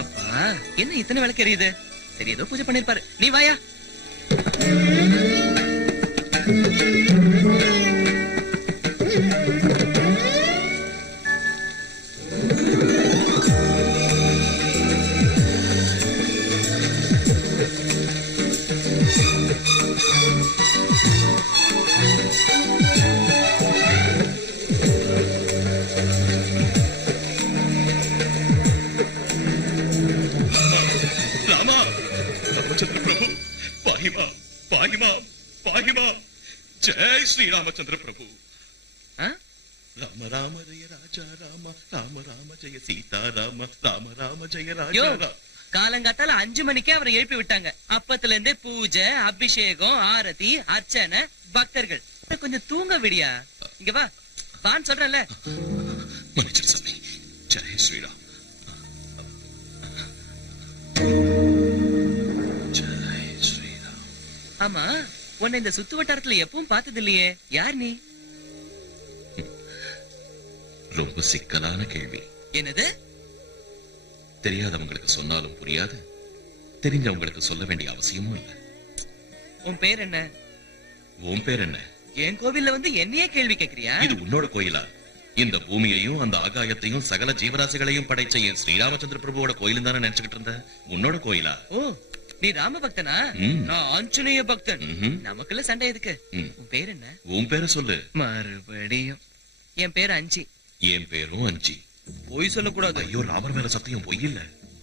அப்பா என்ன இத்தனை விளக்கு எரியுது? சரி ஏதோ பூஜை பண்ணிருப்பாரு. நீ வாயா. ராமா ராமச்சந்திர பிரபு பாகிமா பாகிமா பாகிமா ஜெய் ஸ்ரீ ராமச்சந்திர பிரபு. ராம ராம ஜெய ராஜா ராம ராம ராம ஜெய சீதா ராம ராம ராம ஜெய ராஜா ராம. காலங்காத்தால 5 மணிக்கே அவரை எழுப்பி விட்டாங்க. அப்பத்துல இருந்தே பூஜை, அபிஷேகம், ஆரதி, அர்ச்சனை, பக்தர்கள். கொஞ்சம் தூங்க விடியா. இங்க வா வான்னு சொல்றேன்ல. மன்னிச்சிரு சாமி. ஜெய் ஸ்ரீராம். ஜெய் ஸ்ரீராம். ஆமா உன்னை இந்த சுத்து வட்டாரத்துல எப்பவும் பார்த்தது இல்லையே. யார் நீ? ரொம்ப சிக்கலான கேள்வி. என்னது? தெரியாதவங்களுக்கு சொன்னாலும் புரியாது, தெரிஞ்சவங்களுக்கு சொல்ல வேண்டிய அவசியமும் இல்ல. உன் பேர் என்ன? உன் பேர் என்ன? என் கோவில்ல வந்து என்னையே கேள்வி கேக்குறியா? இது உன்னோட கோயிலா? இந்த பூமியையும் அந்த ஆகாயத்தையும் சகல ஜீவராசிகளையும் படைச்ச என் ஸ்ரீராமச்சந்திர பிரபுவோட கோயிலும் தானே நினைச்சுக்கிட்டு இருந்த. உன்னோட கோயிலா? ஓ நீ ராம பக்தனா? நான் ஆஞ்சநேய பக்தன். நமக்குள்ள சண்டை எதுக்கு? உன் பேர் என்ன? உன் பேரை சொல்லு. மறுபடியும் என் பேர் அஞ்சி. என் பேரும் அஞ்சி. பொய் சொல்லக்கூடாது. ஐயோ ராமர் மேல சத்தியம் பொய் இல்ல.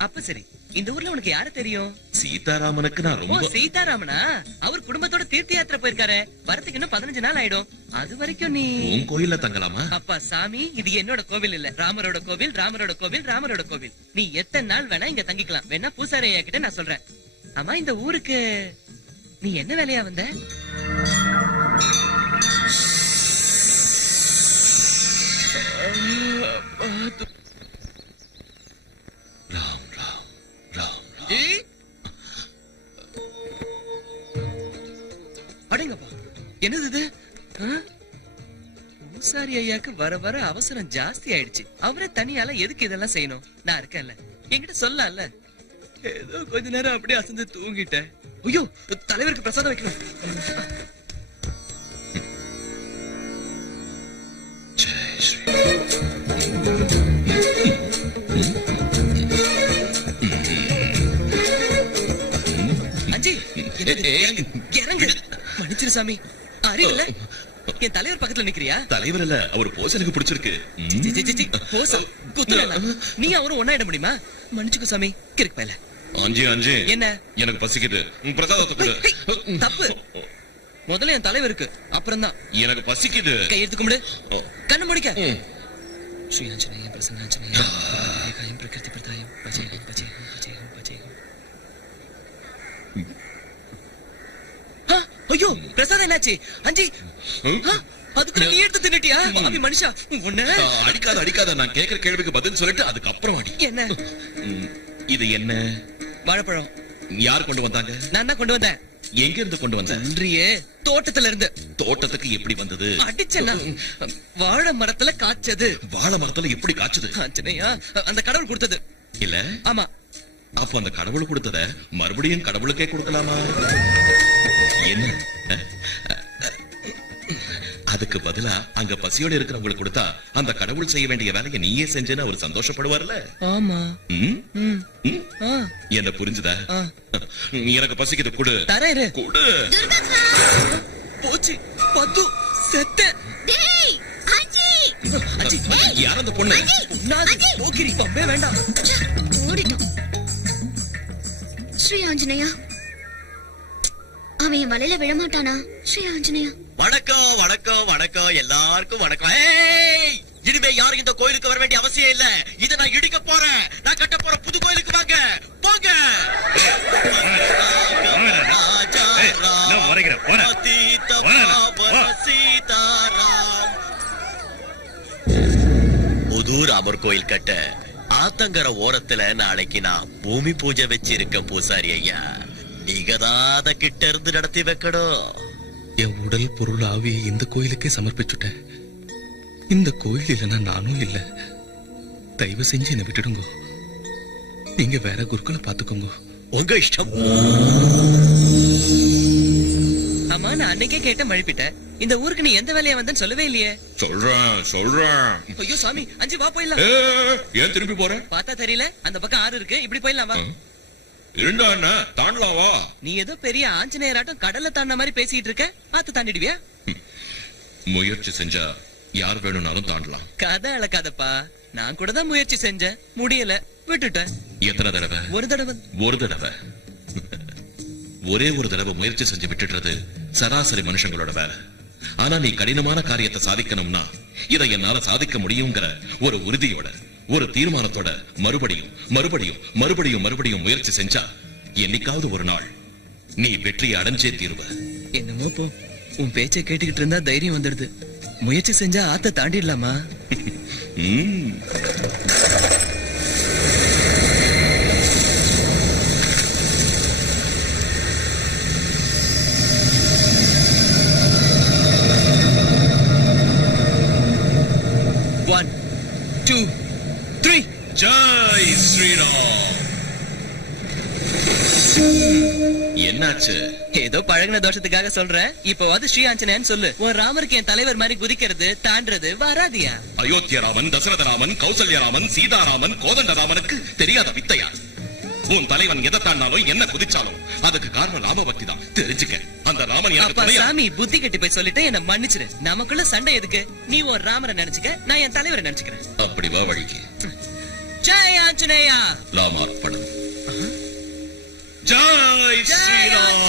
அப்ப சரி, இந்த ஊர்ல உனக்கு யார தெரியும்? சீதாராமனுக்கு நான் ரொம்ப. சீதாராமனா? அவர் குடும்பத்தோட தீர்த்த யாத்திரை போயிருக்காரு. வரதுக்கு இன்னும் 15 நாள் ஆயிடும். அது வரைக்கும் நீ உன் கோயில்ல தங்கலாமா? அப்பா சாமி, இது என்னோட கோவில் இல்ல, ராமரோட கோவில். ராமரோட கோவில், ராமரோட கோவில். நீ எத்தனை நாள் வேணா இங்க தங்கிக்கலாம். வேணா பூசாரி ஐயா கிட்ட நான் சொல்றேன். ஆமா இந்த ஊருக்கு நீ என்ன வேலையா வந்த? ராம் ராம் ராம். அடேங்கப்பா, என்னது இது? பூசாரி ஐயாக்கு வர வர அவசரம் ஜாஸ்தி ஆயிடுச்சு. அவரே தனியால எதுக்கு இதெல்லாம் செய்யணும்? நான் இருக்கேன்ல, என்கிட்ட சொல்லலாம்ல. ஏதோ கொஞ்ச நேரம் அப்படியே அசந்து தூங்கிட்டேன். ஐயோ தலைவருக்கு பிரசாதம் வைக்கணும். ஜெய் ஸ்ரீ. அஞ்சி இறங்கு. மன்னிச்சிரு சாமி, அறிவில்ல. என் தலைவர் பக்கத்துல நிக்கிறியா? தலைவர் இல்ல, அவர் போஸ் எனக்கு பிடிச்சிருக்கு. போசா குத்துறா? நீ அவரும் ஒண்ணா இட முடியுமா? மன்னிச்சுக்கோ சாமி. கிறுக்கு பயல. அஞ்சி அஞ்சி என்ன? எனக்கு பசிக்குது. பிரசாதத்தை கொடு. தப்பு. முதல்ல என் தலைவருக்கு, அப்புறம் தான் எனக்கு பசிக்குது. கையெடுத்து கும்பிடு. கண்ணு முடிக்க. ஸ்ரீ ஆஞ்சநேயம் பிரசன்னாஞ்சநேயம் காயம் பிரகிருதி பிரதாயம் பஜேகம் பஜேகம் பஜேகம் பஜேகம். ஐயோ பிரசாதம் என்னாச்சு? அஞ்சி அதுக்கு நீ எடுத்து தின்னுட்டியா? அபி மனுஷா உன்ன அடிக்காத அடிக்காத. நான் கேக்குற கேள்விக்கு பதில் சொல்லிட்டு அதுக்கப்புறம் அடி. என்ன இது? என்ன? வாழைப்பழம். யார் கொண்டு வந்தாங்க? நான் தான் கொண்டு வந்தேன். எங்க இருந்து கொண்டு வந்த? நன்றியே, தோட்டத்துல இருந்து. தோட்டத்துக்கு எப்படி வந்தது? அடிச்சேன்னா வாழை மரத்துல காய்ச்சது. வாழை மரத்துல எப்படி காய்ச்சது? ஆஞ்சநேயா, அந்த கடவுள் கொடுத்தது. இல்ல? ஆமா. அப்ப அந்த கடவுள் கொடுத்தத மறுபடியும் கடவுளுக்கே கொடுக்கலாமா? என்ன? அதுக்கு பதிலா அங்க பசியோட இருக்கிறவங்களுக்கு கொடுத்தா அந்த கடவுள் செய்ய வேண்டிய வேலையை நீயே செஞ்சேன்னு அவர் சந்தோஷப்படுவார்ல? ஆமா. என்ன புரிஞ்சுதா? எனக்கு பசிக்குது, குடு. தரேரு. குடு. போச்சு பத்து செத்த. யார் அந்த பொண்ணு? போக்கிரி பம்பே வேண்டாம். ஓடிட்டோம். ஸ்ரீ ஆஞ்சநேயா, அவன் என் வலையில விழமாட்டானா? ஸ்ரீ ஆஞ்சநேயா. வணக்கம் வணக்கம் வணக்கம், எல்லாருக்கும் வணக்கம். ஏய், இனிமே யாரும் இந்த கோயிலுக்கு வர வேண்டிய அவசியம் இல்ல. இதை நான் இடிக்க போறேன். நான் கட்ட போற புது கோயிலுக்கு வாங்க, போங்க. புது ராமர் கோயில் கட்ட ஆத்தங்கர ஓரத்துல நாளைக்கு நான் பூமி பூஜை வச்சிருக்க பூசாரி ஐயா. நீங்க தான் அத கிட்ட இருந்து நடத்தி வைக்கணும். என் உடல் பொருள் ஆவியை இந்த கோயிலுக்கே சமர்ப்பிச்சுட்டேன். இந்த கோயில் இல்லைன்னா நானும் இல்ல. தயவு செஞ்சு என்னை விட்டுடுங்க. நீங்க வேற குருக்களை பாத்துக்கோங்க. உங்க இஷ்டம். ஆமா, நான் அன்னைக்கே கேட்ட மழுப்பிட்டேன். இந்த ஊருக்கு நீ எந்த வேலையா வந்தன்னு சொல்லவே இல்லையே. சொல்றேன். ஐயோ சாமி, அஞ்சு வா போயிடலாம். ஏன் திரும்பி போற? பார்த்தா தெரியல, அந்த பக்கம் ஆறு இருக்கு, இப்படி போயிடலாம் வா. இருந்தா என்ன, தாண்டலாம் வா. நீ ஏதோ பெரிய ஆஞ்சநேயராட்டம் கடல்ல தாண்ட மாதிரி பேசிட்டு இருக்க. பார்த்து தாண்டிடுவியா? முயற்சி செஞ்சா யார் வேணும்னாலும் தாண்டலாம். கதை அளக்காதப்பா. நான் கூட தான் முயற்சி செஞ்சேன், முடியல, விட்டுட்டேன். எத்தனை தடவை? ஒரு தடவை. ஒரு தடவை. ஒரே ஒரு தடவை முயற்சி செஞ்சு விட்டுடுறது சராசரி மனுஷங்களோட வேலை. ஆனா நீ கடினமான காரியத்தை சாதிக்கணும்னா இதை என்னால சாதிக்க முடியுங்கிற ஒரு உறுதியோட, ஒரு தீர்மானத்தோட மறுபடியும் மறுபடியும் மறுபடியும் மறுபடியும் முயற்சி செஞ்சா என்னைக்காவது ஒரு நாள் நீ வெற்றியை அடைஞ்சே தீர்வ. என்னமோ போ, உன் பேச்சை கேட்டுக்கிட்டு இருந்தா தைரியம் வந்துடுது. முயற்சி செஞ்சா ஆத்த தாண்டிடலாமா? One, two, three. Jai Sriram. என்னாச்சு? ஏதோ பழகின தோஷத்துக்காக சொல்றேன். இப்போவாது ஸ்ரீ ஆஞ்சநேயன் சொல்லு. உன் ராமருக்கு என் தலைவர் மாதிரி குதிக்கிறது தாண்டறது வராதியா? அயோத்திய ராமன், தசரத ராமன், கௌசல்ய ராமன், சீதாராமன், கோதண்ட ராமனுக்கு தெரியாத வித்தையா? உன் தலைவன் எதை தாண்டாலும் என்ன குதிச்சாலும் அதுக்கு காரணம் ராம பக்தி தான். தெரிஞ்சுக்க. அந்த ராமன் அப்பா சாமி, புத்தி கட்டி போய் சொல்லிட்டு என்ன மன்னிச்சிரு. நமக்குள்ள சண்டை எதுக்கு? நீ உன் ராமரை நினைச்சுக்க, நான் என் தலைவரை நினைச்சுக்கிறேன். அப்படி வா வழிக்கு. ஜெய் ஆஞ்சநேயா. ராமார்ப்பணம். ஜெய் ஸ்ரீராம்.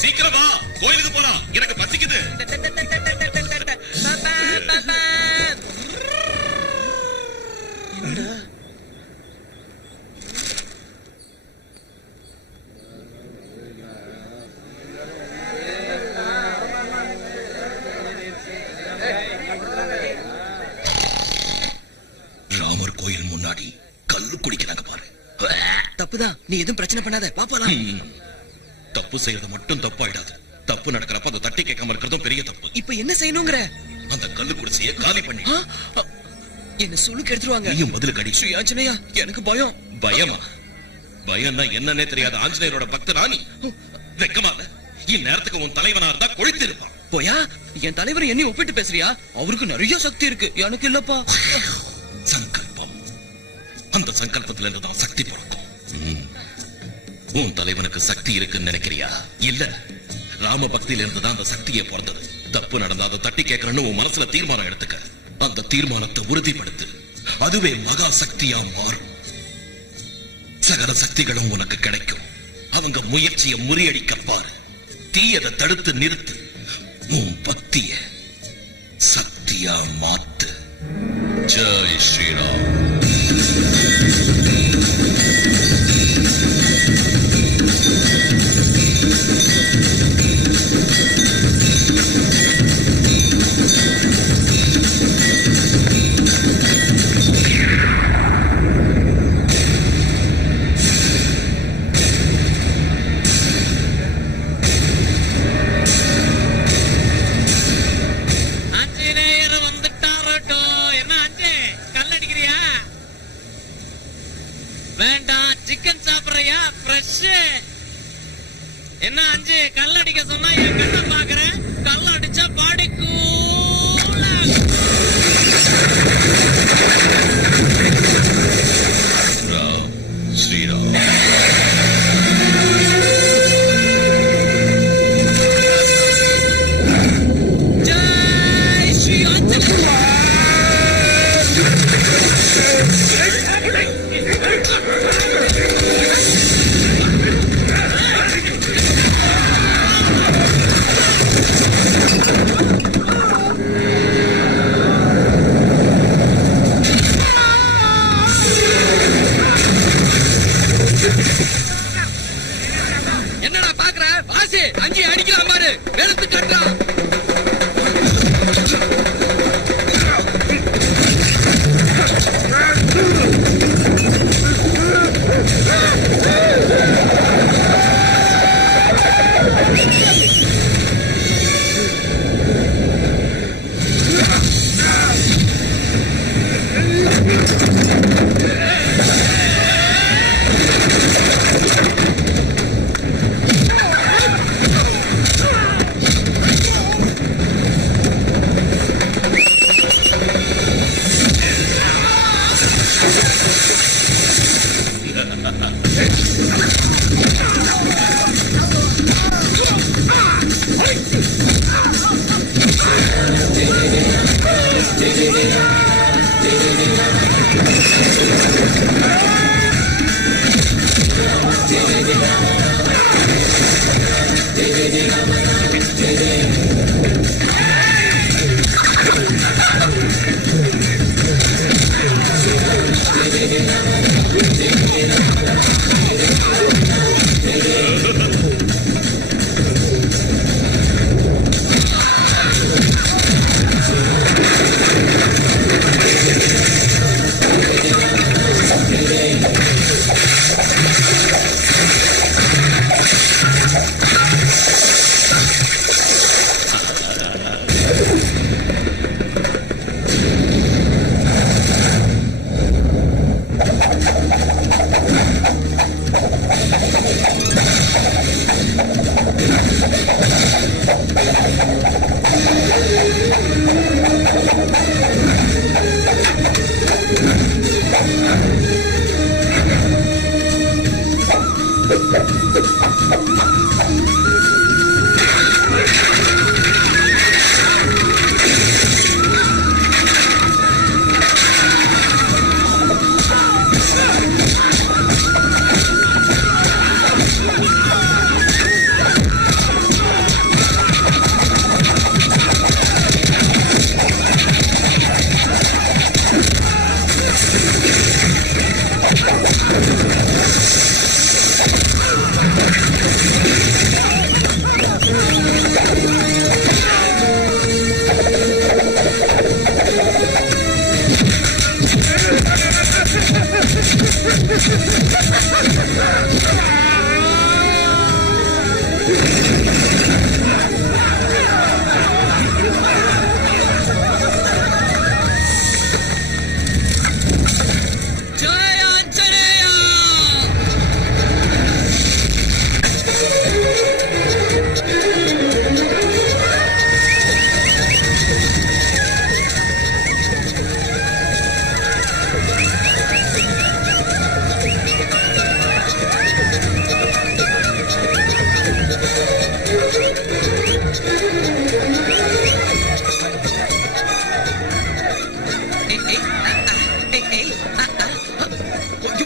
சீக்கிரமா கோயிலுக்கு போலாம், எனக்கு பசிக்குது. ராமர் கோயில் முன்னாடி கல்லு குடிக்கிறாங்க பாரு. தப்புதான், நீ எதுவும் பிரச்சனை பண்ணாத, பாப்பலாம். தப்பு செய்யறது மட்டும் தப்பாயிடாது. தப்பு நடக்கிறப்ப அதை தட்டி கேட்காம இருக்கிறதும் பெரிய தப்பு. இப்ப என்ன செய்யணுங்கிற? அந்த கல்லு குடிசைய காலி பண்ணி என்ன சுளுக்கு எடுத்துருவாங்க. நீயும் பதிலு கடி. ஸ்ரீ ஆஞ்சநேயா, எனக்கு பயம். பயமா? பயம்னா என்னன்னே தெரியாத ஆஞ்சநேயரோட பக்தனா நீ? வெக்கமா இல்ல? இந்நேரத்துக்கு உன் தலைவனா இருந்தா கொழுத்திருப்பான். போயா, என் தலைவர் என்னை ஒப்பிட்டு பேசுறியா? அவருக்கு நிறைய சக்தி இருக்கு, எனக்கு இல்லப்பா. சங்கல்பம், அந்த சங்கல்பத்துல இருந்து தான் சக்தி பிறக்கும். உன் தலைவனுக்கு சக்தி இருக்குன்னு நினைக்கிறியா? இல்ல, ராம பக்தியில இருந்து தான் அந்த சக்தியே பிறந்தது. தப்பு நடந்தா அதை தட்டி கேட்கறன்னு உன் மனசுல தீர்மானம் எடுத்துக்க. அந்த தீர்மானத்தை உறுதிப்படுத்து. அதுவே மகா சக்தியா மாறும். சகல சக்திகளும் உனக்கு கிடைக்கும். அவங்க முயற்சியை முறியடிக்க பாரு. தீயதை தடுத்து நிறுத்து. உன் பக்திய சக்தியா மாத்து. ஜெய் ஸ்ரீராம். வேண்டாம், சிக்கன் சாப்பிடுறியா? ஃப்ரெஷ். என்ன அஞ்சு, கல்லடிக்க சொன்னா என் கண்ணை பாக்குறேன். கல்ல அடிச்சா பாடி கூலா. ராம் ஸ்ரீராம். ஜெய் ஸ்ரீ ஆஞ்சநேயா. என்னடா பாக்குற? வாசி அஞ்சி அடிக்கலாம் பாரு. வெளுத்து கட்டா.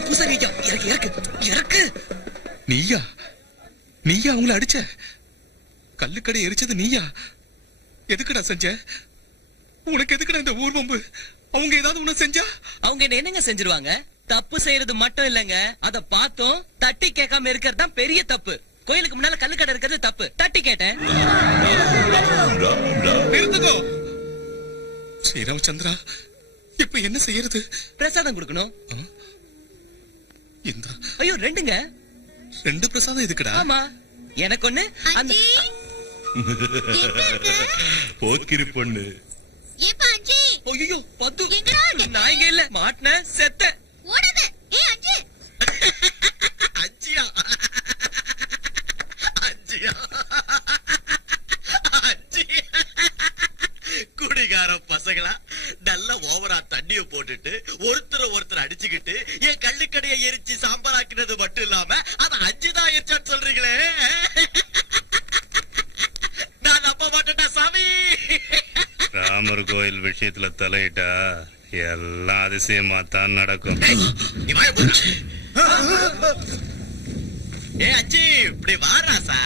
பூசாரி ஐயா, இறக்கு இறக்கு இறக்கு. நீயா நீயா அவங்கள அடிச்ச? கல்லுக்கடை எரிச்சது நீயா? எதுக்குடா செஞ்ச? உனக்கு எதுக்குடா இந்த ஊர்வம்பு? அவங்க ஏதாவது உன்ன செஞ்சா? அவங்க என்ன என்னங்க செஞ்சிருவாங்க? தப்பு செய்யறது மட்டும் இல்லங்க, அத பார்த்தோம் தட்டி கேட்காம இருக்கிறது தான் பெரிய தப்பு. கோயிலுக்கு முன்னால கல்லுக்கடை இருக்கிறது தப்பு, தட்டி கேட்டேன். நிறுத்துக்கோ ஸ்ரீராமச்சந்திரா, இப்ப என்ன செய்யறது? பிரசாதம் கொடுக்கணும். இந்த ஐயோ, ரெண்டுங்க. 2 பிரசாதம் எதுக்குடா? ஆமா, எனக்கு ஒண்ணு. அந்த போக்கிரி பொண்ணு. ஏப்பா அஞ்சி, ஐயோ பத்து, எங்கடா இருக்க? நான் இங்க இல்ல, மாட்டின செத்த. ஓடாத. ஏய் அஞ்சி, அஞ்சியா அஞ்சியா அஞ்சி, குடிகார பசங்களா நல்ல ஓவரா தண்ணிய போட்டுட்டு ஒருத்தர் அடிச்சுக்கிட்டு என் கள்ளுக்கடையை எரிச்சு சாம்பலாக்கினது மட்டும் இல்லாம அத அஞ்சுதான் எரிச்சான்னு சொல்றீங்களே. நான் நம்ப மாட்டேன்டா சாமி. ராமர் கோயில் விஷயத்துல தலையிட்டா எல்லாம் அதிசயமா தான் நடக்கும். ஏ அஞ்சி, இப்படி வாராசா.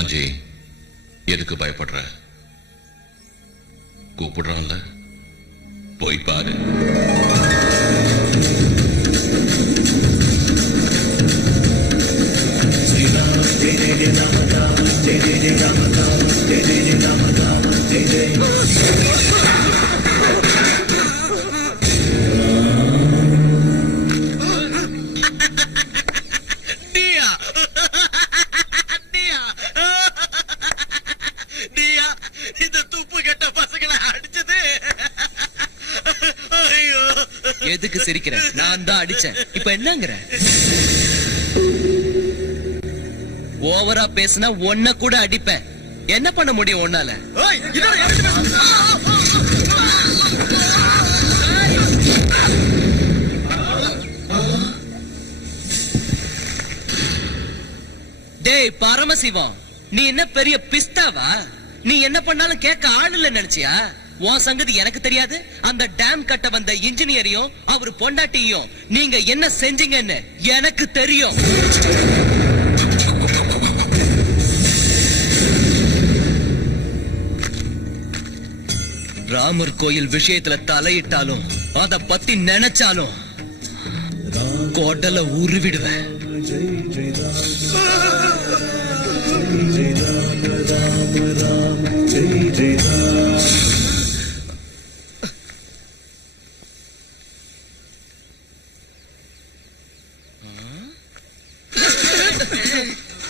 அஞ்சி, எதுக்கு பயப்படுற? கூப்பிடுறான்ல, போய் பாரு. நீயா நீயா நீயா இந்த துப்பு கெட்ட பசங்களை அடிச்சது? ஐயோ, எதுக்கு சிரிக்கிற? நான் தான் அடிச்சேன். இப்ப என்னங்கற? ஓவரா பேசினா ஒன்ன கூட அடிப்பேன். என்ன பண்ண முடியும் உன்னால? ஓய், இதோட எடுத்து டேய் பரமசிவம், நீ என்ன பெரிய பிஸ்தாவா? நீ என்ன பண்ணாலும் கேட்க ஆள் இல்ல நினைச்சியா? உன் சங்கதி எனக்கு தெரியாது. அந்த டேம் கட்ட வந்த இன்ஜினியரையும் அவர் பொண்டாட்டியும் நீங்க என்ன செஞ்சீங்கன்னு எனக்கு தெரியும். ராமர் கோயில் விஷயத்துல தலையிட்டாலும் அத பத்தி நினைச்சாலும் கோட்டல உருவிடுவேன்.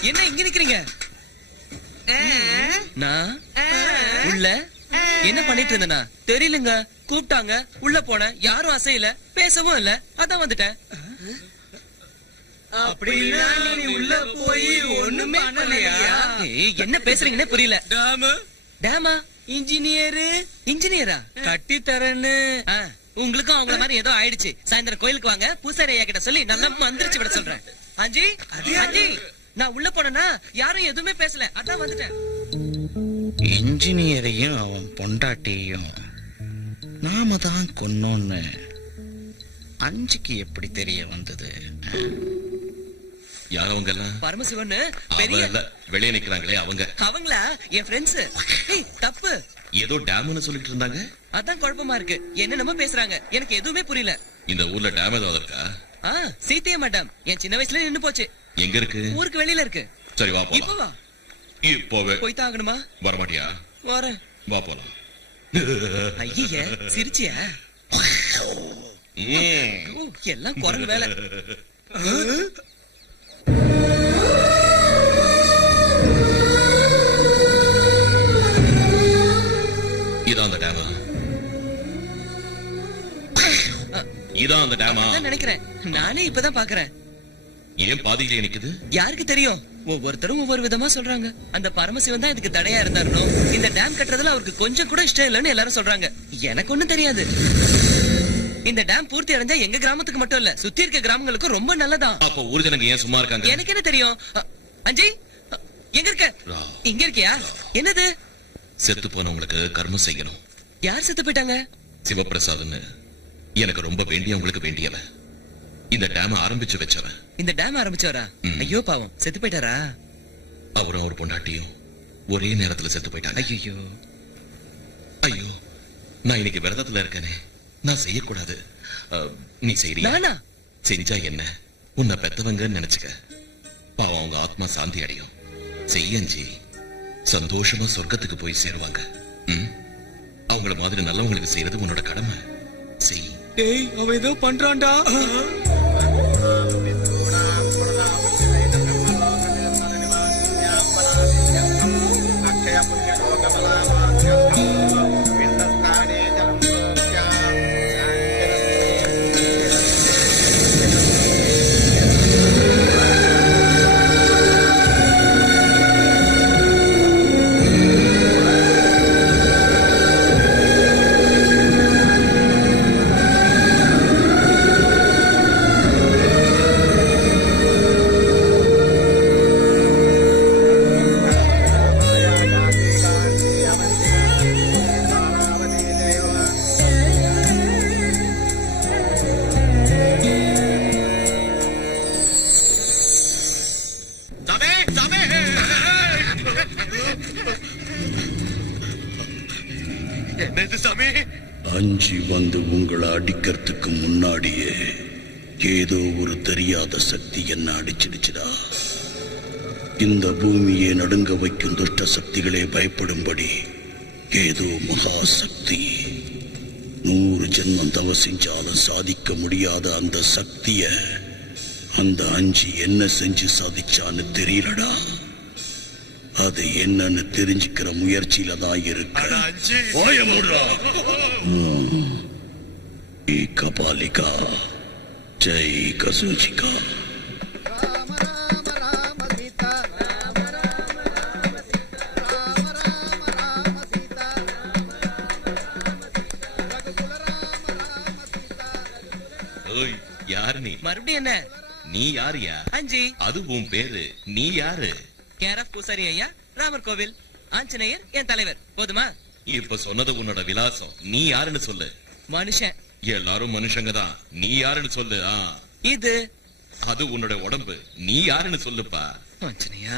என்ன இங்க நிக்கிறீங்க? நான் உள்ள என்ன பண்ணிட்டு இருந்தேனா தெரியலங்க. கூப்பிட்டாங்க, உள்ள போன, யாரும் அசையல, பேசவும் இல்ல, அதான் வந்துட்டேன். அப்படின்னா நீ உள்ள போய் ஒண்ணுமே பண்ணலையா? என்ன பேசுறீங்கன்னு புரியல. டேமா? இன்ஜினியரு இன்ஜினியரா? கட்டி தரேன்னு. உங்களுக்கும் அவங்கள மாதிரி ஏதோ ஆயிடுச்சு. சாயந்தரம் கோயிலுக்கு வாங்க, பூசாரி ஐயா கிட்ட சொல்லி நல்லா மந்திரிச்சு விட சொல்றேன். அஞ்சி அஞ்சி, நான் உள்ள போனேன்னா யாரும் எதுவுமே பேசல, அதான் வந்துட்டேன். இன்ஜினியரையும் அவன் பொண்டாட்டியையும் நாம தான் கொன்னோன்னு அஞ்சுக்கு எப்படி தெரிய வந்தது? யார் அவங்க எல்லாம்? பரமசிவன் அவங்க பெரிய இல்ல, வெளியே நிக்கிறாங்களே அவங்க. அவங்களா? என் ஃப்ரெண்ட்ஸ். தப்பு. ஏதோ டேம்னு சொல்லிட்டு இருந்தாங்க. அதான் குழப்பமா இருக்கு. என்னென்னமோ பேசுறாங்க, எனக்கு எதுவுமே புரியல. இந்த ஊர்ல டேம் ஏதாவது இருக்கா? சீத்தையம்மா டேம் என் சின்ன வயசுல நின்னு போச்சு. எங்க இருக்கு? ஊருக்கு வெளியில இருக்கு. சரி வா இப்ப போலாம். வா. இப்போவே போய் தான் ஆகணுமா? வரமாட்டியா? வரேன். வா போலாம். ஐய, சிரிச்சியா? எல்லாம் குரங்கு வேலை. இதான் அந்த டேமா? இதான் அந்த டேமா? நினைக்கிறேன். நானே இப்பதான் பாக்குறேன். ஏன் பாதியிலே நிக்குது? யாருக்கு தெரியும்? ஒவ்வொருத்தரும் ஒவ்வொரு விதமா சொல்றாங்க. அந்த பரமசிவன் தான் இதுக்கு தடையா இருந்தாருனோ, இந்த டேம் கட்டுறதுல அவருக்கு கொஞ்சம் கூட இஷ்டம் இல்லைன்னு எல்லாரும் சொல்றாங்க. எனக்கு ஒண்ணும் தெரியாது. இந்த டேம் பூர்த்தி அடைஞ்சா எங்க கிராமத்துக்கு மட்டும் இல்ல, சுத்தி இருக்க கிராமங்களுக்கும் ரொம்ப நல்லதான். அப்ப ஊர் ஜனங்க ஏன் சும்மா இருக்காங்க? எனக்கு என்ன தெரியும்? அஞ்சி, எங்க இருக்க? இங்க இருக்கியா? என்னது? செத்து போனவங்களுக்கு கர்மம் செய்யணும். யார் செத்து போயிட்டாங்க? சிவபிரசாத்னு எனக்கு ரொம்ப வேண்டியவங்களுக்கு வேண்டியவன். இந்த டேம் ஆரம்பிச்சு வச்சவன். இந்த டேம் ஆரம்பிச்சவரா? ஐயோ பாவம், செத்து போயிட்டாரா? அவரும் அவர் பொண்டாட்டியும் ஒரே நேரத்துல செத்து போயிட்டாங்க. ஐயோ ஐயோ, நான் இன்னைக்கு விரதத்துல இருக்கேனே, நான் செய்யக்கூடாது. நீ செய்றியா? நானா? செஞ்சா என்ன, உன்னை பெத்தவங்கன்னு நினைச்சுக்க. பாவம், அவங்க ஆத்மா சாந்தி அடையும். செய்யஞ்சி சந்தோஷமா சொர்க்கத்துக்கு போய் சேருவாங்க. அவங்கள மாதிரி நல்லவங்களுக்கு செய்யறது உன்னோட கடமை. செய். டேய், அவன் ஏதோ பண்றான்டா. அஞ்சி வந்து உங்களை அடிக்கிறதுக்கு முன்னாடியே ஏதோ ஒரு தெரியாத சக்தி என்ன அடிச்சிடுச்சுடா. இந்த பூமியை நடுங்க வைக்கும் துஷ்ட சக்திகளே பயப்படும்படி ஏதோ மகா சக்தி 100 ஜென்மம் தவ செஞ்சாலும் சாதிக்க முடியாத அந்த சக்திய அந்த அஞ்சி என்ன செஞ்சு சாதிச்சான்னு தெரியலடா. அது என்னன்னு தெரிஞ்சுக்கிற முயற்சியில தான் இருக்கு. கபாலிகா ஜெய் கசூஜிகா. யாரு நீ? மறுபடியும் என்ன? நீ யாரியா? அஞ்சி. அது உன் பேரு. நீ யாரு? கேர் ஆஃப் பூசாரி ஐயா, ராமர் கோவில், ஆஞ்சநேயர் என் தலைவர். போதுமா? இப்ப சொன்னது உன்னோட விலாசம். நீ யாருன்னு சொல்லு. மனுஷன். எல்லாரும் மனுஷங்க தான். நீ யாருன்னு சொல்லு. இது அது உன்னோட உடம்பு. நீ யாருன்னு சொல்லுப்பா. ஆஞ்சநேயா,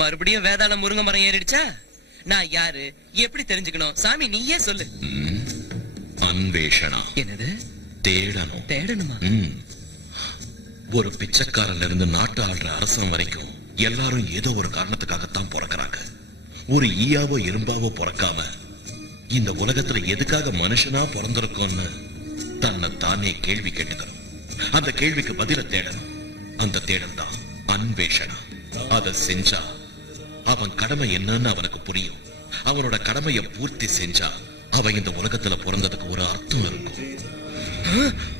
மறுபடியும் வேதாள முருங்கை மரம் ஏறிடுச்சா? நான் யாரு, எப்படி தெரிஞ்சுக்கணும்? சாமி நீயே சொல்லு. அன்வேஷணா. என்னது? தேடணும். தேடணுமா? ஒரு பிச்சைக்காரன்ல இருந்து நாட்டு ஆள்ற அரசன் வரைக்கும் எல்லாரும் ஏதோ ஒரு காரணத்துக்காகத்தான் பிறக்கிறாங்க. ஒரு ஈயாவோ இரும்பாவோ பிறக்காம இந்த உலகத்துல எதுக்காக மனுஷனா பிறந்திருக்கோம்னு தன்னை தானே கேள்வி கேட்டுக்கணும். அந்த கேள்விக்கு பதில தேடணும். அந்த தேடல் தான் அன்வேஷணா. அத செஞ்சா அவன் கடமை என்னன்னு அவனுக்கு புரியும். அவனோட கடமையை பூர்த்தி செஞ்சா அவன் இந்த உலகத்துல பிறந்ததுக்கு ஒரு அர்த்தம் இருக்கும்.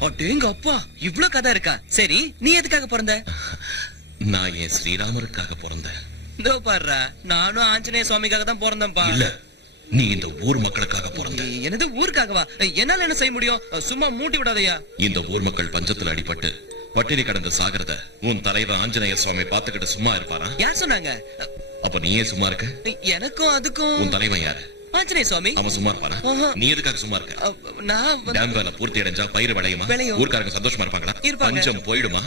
அடேங்க அப்பா, இவ்ளோ கதை இருக்கா? சரி, நீ எதுக்காக பிறந்த? நான் என் ஸ்ரீராமருக்காக பிறந்தேன். இதோ பாருடா, நானும் ஆஞ்சநேய சுவாமிக்காக தான் பிறந்தேன்பா. இல்ல, நீ இந்த ஊர் மக்களுக்காக பிறந்த. எனது ஊருக்காகவா? என்னால என்ன செய்ய முடியும்? சும்மா மூட்டி விடாதயா. இந்த ஊர் மக்கள் பஞ்சத்துல அடிபட்டு பட்டினி கடந்து சாகிறத உன் தலைவர் ஆஞ்சநேய சுவாமி பாத்துக்கிட்டு சும்மா இருப்பாரா? யார் சொன்னாங்க? அப்ப நீயே சும்மா இருக்க? எனக்கும் அதுக்கும். உன் தலைவன் யாரு? ஆஞ்சநேய சுவாமி. அவன் சும்மா இருப்பாரா? நீ எதுக்காக சும்மா இருக்க? நான் டேம் வேலை பூர்த்தி அடைஞ்சா பயிர் விளையுமா? ஊர்க்காரங்க சந்தோஷமா இருப்பாங்களா? பஞ்சம் போயிடுமா?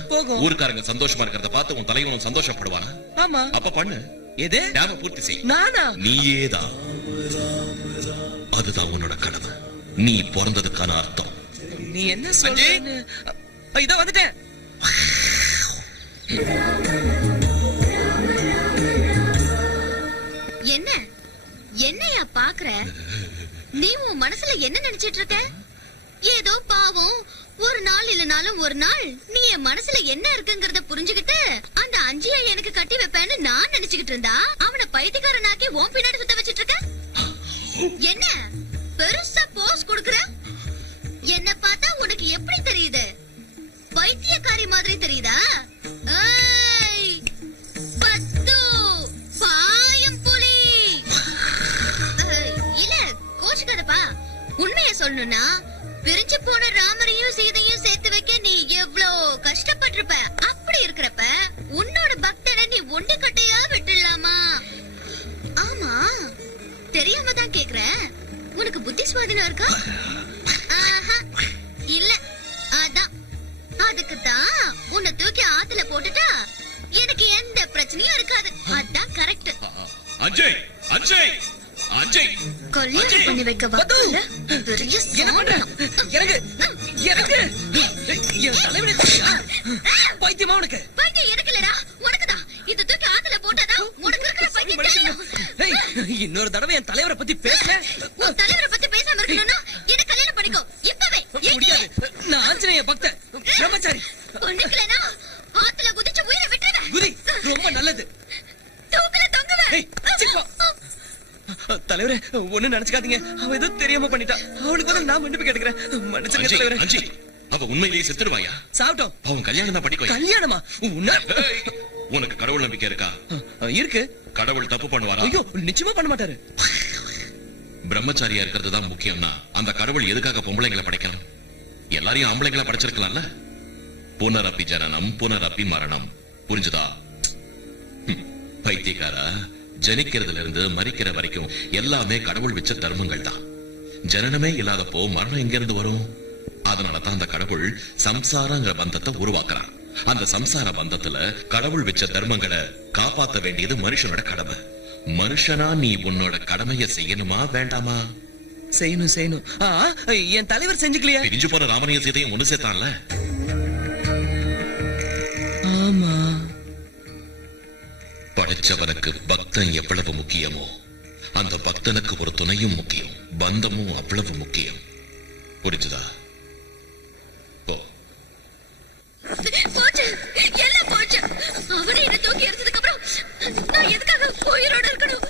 ஊர்க்காரங்க சந்தோஷமா இருக்கிறத பார்த்து உன் தலைவன் சந்தோஷப்படுவானா? ஆமா. அப்ப பண்ணு. எது? டேம பூர்த்தி செய். நானா? நீயேதான். அதுதான் உன்னோட கடமை. நீ பிறந்ததுக்கான அர்த்தம். நீ என்ன சொல்ற? இதோ வந்துட்டேன். என்ன என்னையா பாக்குற? நீ உன் மனசுல என்ன நினைச்சிட்டு இருக்க? ஏதோ பாவம், ஒரு நாள் இல்லனாலும் ஒரு நாள் நீ என் மனசுல என்ன இருக்குங்கறத புரிஞ்சுகிட்டு அந்த அஞ்சியை எனக்கு கட்டி வைப்பேன்னு நான் நினைச்சுக்கிட்டு இருந்தா அவனை பைத்தியக்காரனாக்கி உன் பின்னாடி சுத்த வச்சிட்டு இருக்க. என்ன பெருசா போஸ் கொடுக்கற? என்ன பார்த்தா உனக்கு எப்படி தெரியுது? பைத்தியக்காரி மாதிரி தெரியுதா? பத்து பாயம் புலி. இல்ல கோச்சுக்காதப்பா, உண்மைய சொல்லணும்னா பிரிஞ்சு போன ராமரையும் சீதையும் சேர்த்து வைக்க நீ எவ்வளவு கஷ்டப்பட்டிருப்ப. அப்படி இருக்கிறப்ப உன்னோட பக்தனை நீ ஒண்டு கட்டையா விட்டுடலாமா? ஆமா, தெரியாம தான் கேக்குறேன். உனக்கு புத்தி சுவாதனம் இருக்கா? ஆஹா, இல்ல. அதான் அதுக்கு தான் உன்னை தூக்கி ஆத்துல போட்டுட்டா எனக்கு எந்த பிரச்சனையும் இருக்காது. அதான் கரெக்ட். அஜய் அஜய் அஜய் கல்யாணம் பண்ணி வைக்க வக்கீல பெரிய என்ன பண்ற? எனக்கு எனக்கு என் தலைவனே பைத்தியமா உனக்கு? பைத்தியம் எனக்கு இல்லடா, உனக்குதான். இந்த தூக்கி ஆத்துல போட்டாதான் உனக்கு இருக்கிற பைத்தியம் தெரியும். இன்னொரு தடவை என் தலைவரை பத்தி பேசல. உன் தலைவரை பத்தி பேசாம இருக்கணும்னா என்ன கல்யாணம் பண்ணிக்கோ இப்பவே. முடியாது. நான் ஆஞ்சநேய பக்தன், பிரம்மச்சாரி. பண்ணிக்கலனா ஆத்துல குதிச்சு உயிரை விட்டுருவேன். குதி, ரொம்ப நல்லது. தூக்கல தொங்குவேன். தலைவரே, ஒண்ணு நினைச்சுக்காதீங்க. அவ ஏதோ தெரியாம பண்ணிட்டா. அவளுக்கு தான் நான் மன்னிப்பு கேட்டுக்கிறேன். மன்னிச்சுங்க தலைவரே. அஞ்சி, அவ உண்மையிலேயே செத்துருவாயா? சாப்பிட்டோம். அவன் கல்யாணம் தான் பண்ணிக்கோ. கல்யாணமா? உனக்கு கடவுள் நம்பிக்கை இருக்கா? இருக்கு. கடவுள் தப்பு பண்ணுவாரா? ஐயோ, நிச்சயமா பண்ண மாட்டாரு. பிரம்மச்சாரியா இருக்கிறது தான் முக்கியம்னா அந்த கடவுள் எதுக்காக பொம்பளைங்களை படைக்கணும்? எல்லாரையும் ஆம்பளைங்களை படைச்சிருக்கலாம்ல. புனரப்பி ஜனனம் புனரப்பி மரணம். புரிஞ்சுதா? பைத்தியக்காரா, ஜனிக்கிறதுல இருந்து மரிக்கிற வரைக்கும் எல்லாமே கடவுள் வச்ச தர்மங்கள் தான். ஜனனமே இல்லாதப்போ மரணம் எங்க இருந்து வரும்? அதனாலதான் அந்த கடவுள் சம்சாரங்கிற பந்தத்தை உருவாக்குறான். அந்த சம்சார பந்தத்துல கடவுள் வச்ச தர்மங்களை காப்பாத்த வேண்டியது மனுஷனோட கடமை. மனுஷனா நீ உன்னோட கடமையை செய்யணுமா வேண்டாமா? செய்யணும் செய்யணும். என் தலைவர் செஞ்சுக்கலையா? பிரிஞ்சு போற ராமனையும் சீதையும் ஒண்ணு சேர்த்தான்ல. ஆமா. படைச்சவனுக்கு பக்தன் எவ்வளவு முக்கியமோ அந்த பக்தனுக்கு ஒரு துணையும் முக்கியம், பந்தமும் அவ்வளவு முக்கியம். புரிஞ்சுதா? போச்சு, எல்லாம் போச்சு. அவனை என்ன தூக்கி எறிஞ்சதுக்கு அப்புறம் நான் எதுக்காக உயிரோட இருக்கணும்?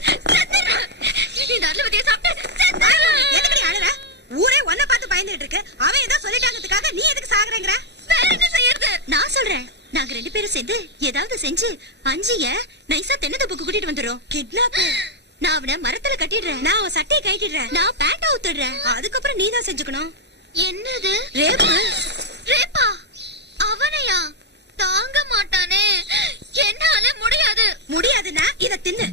இந்த அலுவதியை சாப்பிட்டு எதுக்கு அழற? ஊரே ஒன்ன பார்த்து பயந்துட்டு இருக்கு. அவன் ஏதோ சொல்லிட்டாங்கிறதுக்காக நீ எதுக்கு சாகுறேங்கற? வேற என்ன செய்யறது? நான் சொல்றேன், நாங்க 2 பேரும் சேர்ந்து ஏதாவது செஞ்சு அஞ்சிய நைசா தென்னந்தோப்புக்கு கூட்டிட்டு வந்துரும். கிட்னாப். நான் அவனை மரத்துல கட்டிடுறேன். நான் அவன் சட்டையை கட்டிடுறேன். நான் பேண்ட் அவுத்துடுறேன். அதுக்கப்புறம் நீ தான் செஞ்சுக்கணும். என்னது? ரேப். ரேப்பா? அவனையா? தாங்க மாட்டானே. என்னால முடியாது. முடியாதுன்னா இத தின்னு.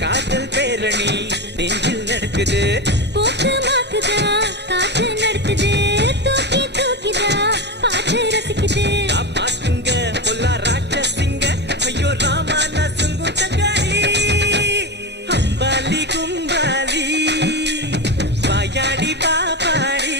காதல் பேரணி நெஞ்சில் நடக்குது. போக்கு மாக்குதா, காத்து நடக்குது. தூக்கி தூக்கிதா, பாட்டு ரசிக்குது. பாட்டுங்க பொல்லா ராட்சசிங்க. ஐயோ ராமா நசுங்கு தங்காளி. அம்பாலி கும்பாலி வாயாடி பாப்பாடி.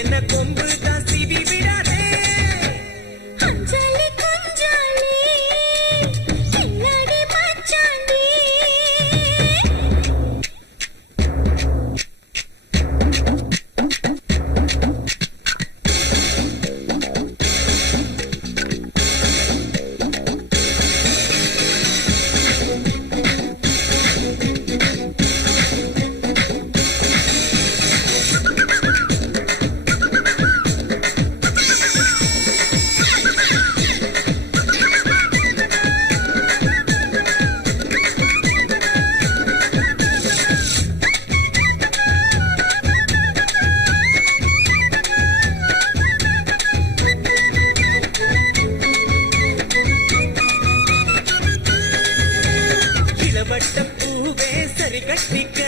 என்ன கொம்பு தான் சிவி விடாதே. வட்ட பூவே சரி கட்டிக்க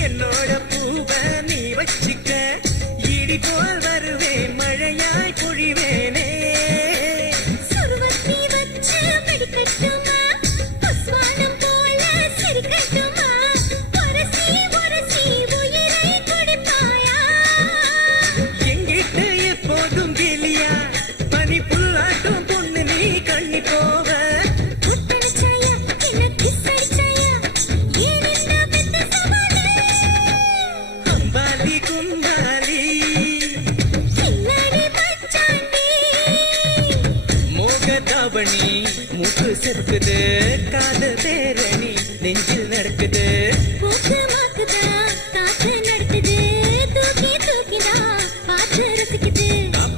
என்னோட பூவை நீ வச்சுக்க இடி போல் வருவேன் மழையாய் பொழிவேனே சுருவத்தி வச்சு பிடிக்கட்டுமா பஸ்வானம் போல சிரிக்கட்டுமா உரசி உரசி உயிரை கொடுப்பாயா எங்கிட்ட எப்போதும் கிளியா பனி புல்லாட்டும் பொண்ணு நீ கண்ணி போக முத்தடிச்சாயா என்ன கிஸ்ஸடிச்சாயா ஏன் என்ன பெத்த சவாலே அம்பாலி கும்பாலி கில்லாடி மச்சாண்டி மோகதாவணி மூக்கு செருக்குது காத பேரணி நெஞ்சில் நடக்குது போக்கு மாக்குதா காத்து நடக்குது தூக்கி தூக்கிதா பார்த்து ரசிக்குது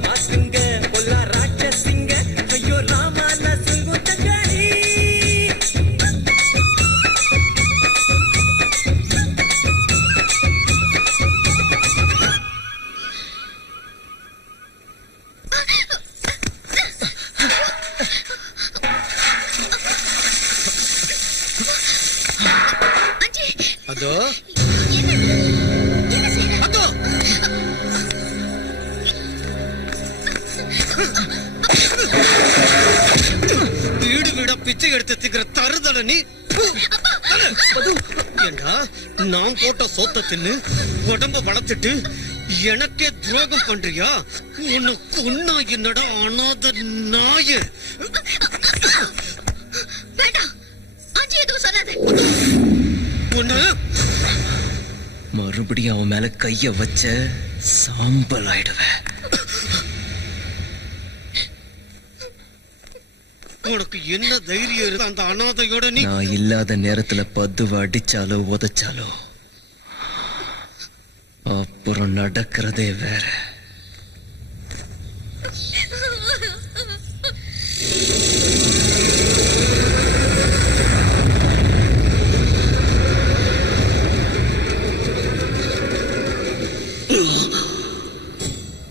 பாசுங்க பொல்லா ராட்சசிங்க ஐயோ ராமா நான் சொல்லும் தங்காளி அஜி அதோ என்ன செய்யற அதோ வீடு வீடா பிச்சை எடுத்து திக்கிற தருதல நீ ஏண்டா நான் போட்ட சோத்த தின்னு உடம்ப வளர்த்துட்டு எனக்கே துரோகம் பண்றியா உனக்கு ஒன்னா என்னடா அனாத நாய வேண்டாம் அஜி எதுவும் சொல்லாத உன்ன மறுபடியும் அவன் மேல கைய வச்ச சாம்பல் ஆயிடுவேன் உனக்கு என்ன தைரியம் இருக்கு அந்த அனாதையோட நீ நான் இல்லாத நேரத்துல பதுவ அடிச்சாலோ உதைச்சாலோ அப்புறம் நடக்கிறதே வேற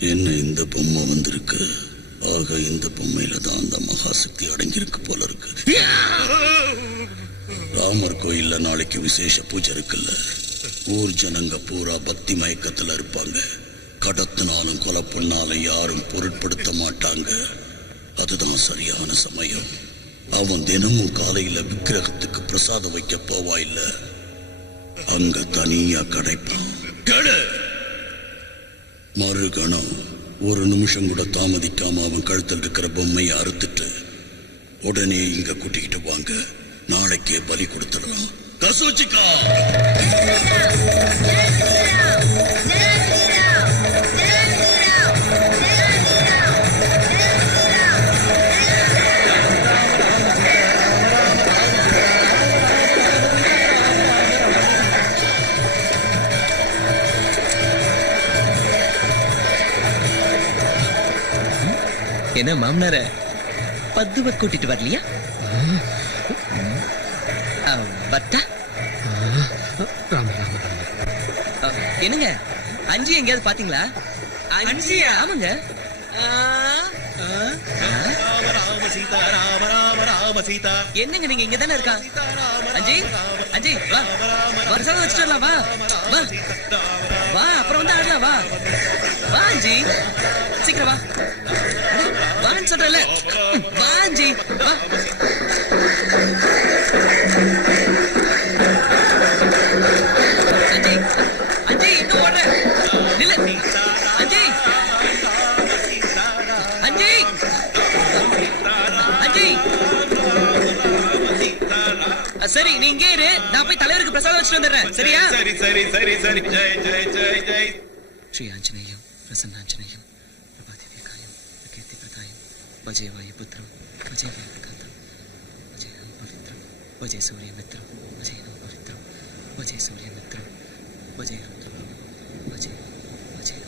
என்ன இந்த பொம்மை வந்திருக்கு ஆக இந்த பொம்மையில தான் அந்த மகாசக்தி அடங்கியிருக்கு போல இருக்கு ராமர் கோயில்ல நாளைக்கு விசேஷ பூஜை இருக்குல்ல ஊர் ஜனங்க பூரா பக்தி மயக்கத்துல இருப்பாங்க கடத்தினாலும் கொலை பண்ணாலும் யாரும் பொருட்படுத்த மாட்டாங்க அதுதான் சரியான சமயம் அவன் தினமும் காலையில விக்கிரகத்துக்கு பிரசாதம் வைக்க போவா இல்ல அங்க தனியா கடைப்பான் மறுகணம் ஒரு நிமிஷம் கூட தாமதிக்காம அவன் கழுத்தில் இருக்கிற பொம்மையை அறுத்துட்டு உடனே இங்க கூட்டிக்கிட்டு வாங்க நாளைக்கே பலி கொடுத்துடலாம் கசூச்சிக்கா என்ன மாமனார பத்துவ கூட்டிட்டு வரலையா வட்டா என்னங்க அஞ்சி எங்கேயாவது பாத்தீங்களா அஞ்சியா ஆமாங்க என்னங்க நீங்க இங்க தானே இருக்கா அஞ்சி அஞ்சி வா வருஷம் வச்சுட்டு வரலாம் வா வா வா அப்புறம் வந்து ஆடலாம் வா வா அஞ்சி சீக்கிரம் வா வான்னு சொல்றல வா அஞ்சி வா அஞ்சி அஞ்சி இன்னும் ஓடுற நில்லு அஞ்சி அஞ்சி அஞ்சி சரி நீ இங்கே இரு நான் போய் தலைவருக்கு பிரசாதம் வச்சுட்டு வந்துடுறேன் சரியா சரி சரி சரி சரி ஜெய் ஜெய் ஜெய் ஜெய் ஸ்ரீ ஆஞ்சநேயம் பிரசன்னாஞ்சநேயம் பிரபாதிவேகாயம் பிரகீர்த்தி பிரதாயம் வஜய வாயுபுத்திரம் வஜய வாயுகாந்தம் வஜய பவித்ரம் வஜய சூரியமித்ரம் வஜய பவித்ரம் வஜய சூரியமித்ரம் வஜய ருத்ரம் வஜய வஜய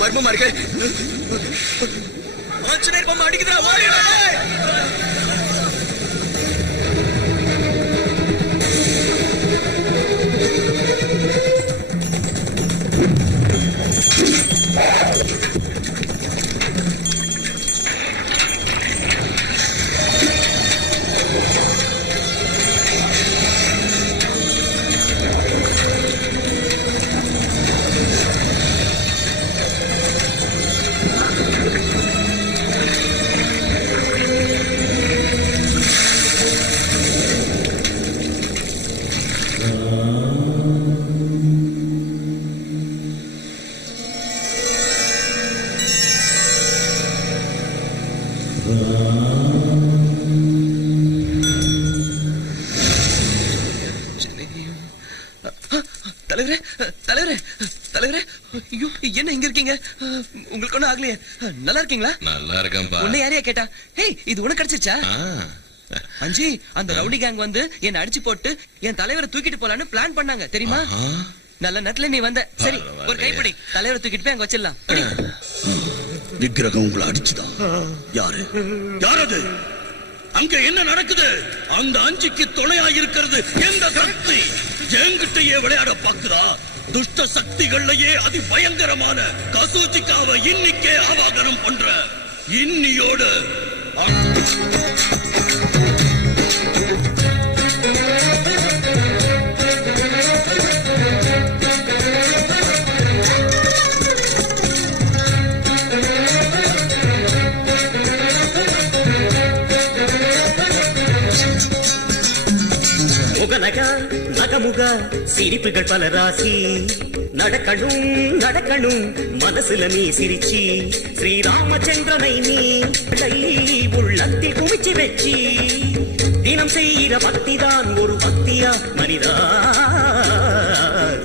மர்மமா இருக்கு. ஆஞ்சநேயர் பொம்மை அடிக்குதுடா, ஓடிடா. தலைவரே, தலைவரே, தலைவரே, ஐயோ, என்ன இங்க இருக்கீங்க? உங்களுக்கு ஒண்ணும் ஆகலையே? நல்லா இருக்கீங்களா? நல்லா இருக்கேன்பா. உன்னை யாரையா கேட்டா? ஹேய், இது உனக்கு கிடைச்சிருச்சா? அஞ்சி, அந்த ரவுடி கேங் வந்து என்ன அடிச்சு போட்டு என் தலைவரை தூக்கிட்டு போலான்னு பிளான் பண்ணாங்க, தெரியுமா? நல்ல நேரத்துல நீ வந்த. சரி, ஒரு கைப்பிடி, தலைவரை தூக்கிட்டு போய் அங்க வச்சிடலாம். விக்கிரகம் உங்களை அடிச்சுதான். யாரு யாரது? அங்க என்ன நடக்குது? அந்த அஞ்சுக்கு துணையா இருக்கிறது எந்த சக்தி? என்கிட்டயே விளையாட பாக்குதா? துஷ்ட சக்திகள்லயே அதி பயங்கரமான கசூச்சிக்காவை இன்னிக்கே ஆவாகனம் பண்ற இன்னியோடு முகநகா நகமுக சிரிப்புகள் பல ராசி நடக்கணும் நடக்கணும் மனசுல நீ சிரிச்சி ஸ்ரீராமச்சந்திரனை நீ உள்ளத்தில் குமிச்சு வச்சி தினம் செய்கிற பக்திதான் ஒரு பக்தியா மனிதா.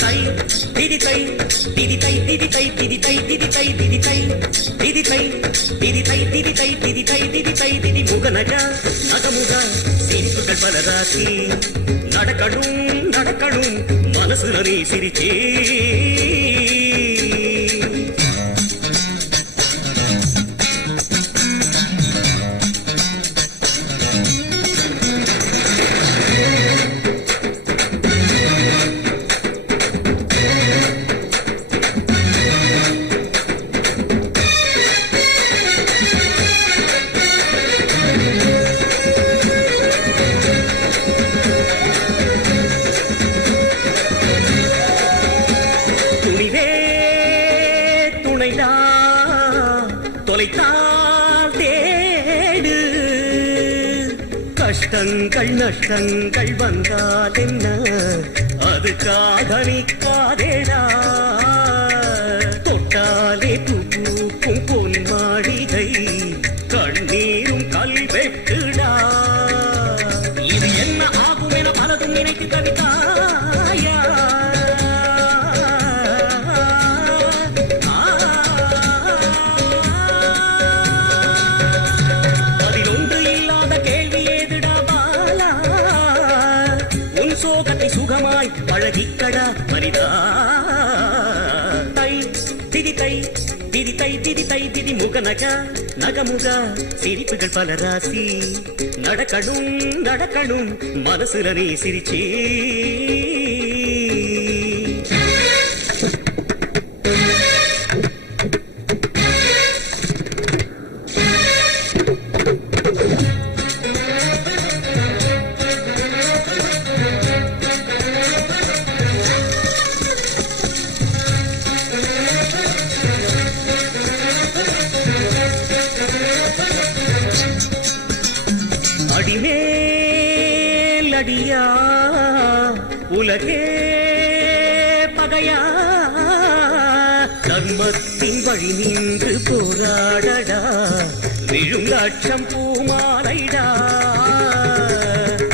தை திதி தை திதி தை திதி தை திதி தை திதி தை திதி தை திதி தை திதி தை திதி தை திதி தை திதி தை திதி முகநகா நகமுக சிரிப்புகள் பல ராசி நடக்கணும் நடக்கணும் மனசுல நீ சிரிச்சே. கஷ்டங்கள் நஷ்டங்கள் வந்தால் என்ன அது காதலிக்காதேடா. தொட்டாலே பூக்கும் பொன் மாளிகை கண்ணீரும் கல்வெட்டுடா. இது என்ன ஆகும் என பலதும் நினைத்து தவித்தாயா? சுகமாய் பழகிக்கடா மனிதா. தை திதி தை திதி தை திதி தை திதி முகநகா நகமுக சிரிப்புகள் பல ராசி நடக்கணும் நடக்கணும் மனசுல நீ சிரிச்சே. அடியா உலகே பகையா தர்மத்தின் வழி நின்று போராடடா விழும் லட்சம் பூமாலைடா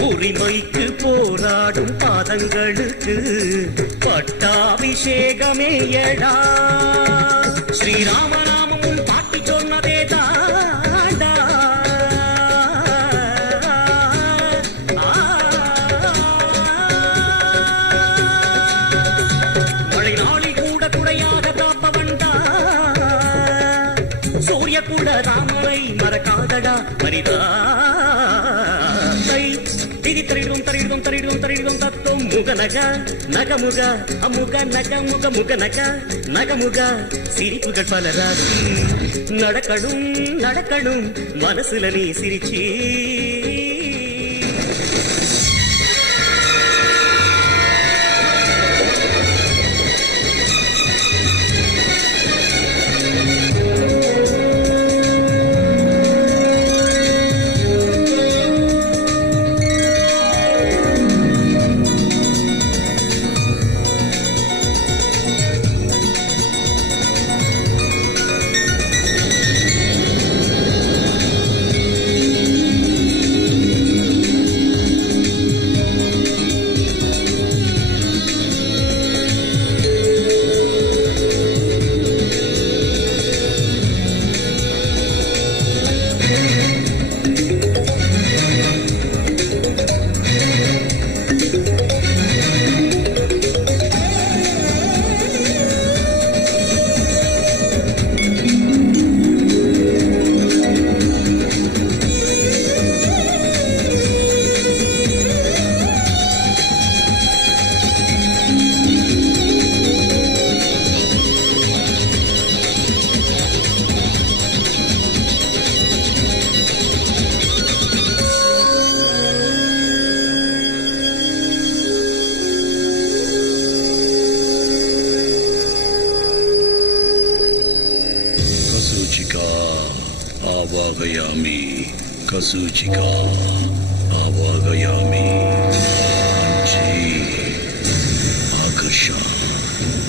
உரிமைக்கு போராடும் பாதங்களுக்கு பட்டாபிஷேகமேயடா ஸ்ரீராமநாமம் உன் பாட்டி சொன்னதே தாண்டா மழை நாளி கூட துணையாக காப்பவன்டா சூரிய கூட ராமனை மறக்காதடா மரிதா தரிடும் தரிடும் தரிடும் தரிடும் தத்துவம் முகநக நகமுக அமுக நகமுக முகநக நகமுக சிரிப்புகள் பல ராசி நடக்கணும் நடக்கணும் மனசுல நீ சிரிச்சி आवागयामि कसूचिका आवागयामि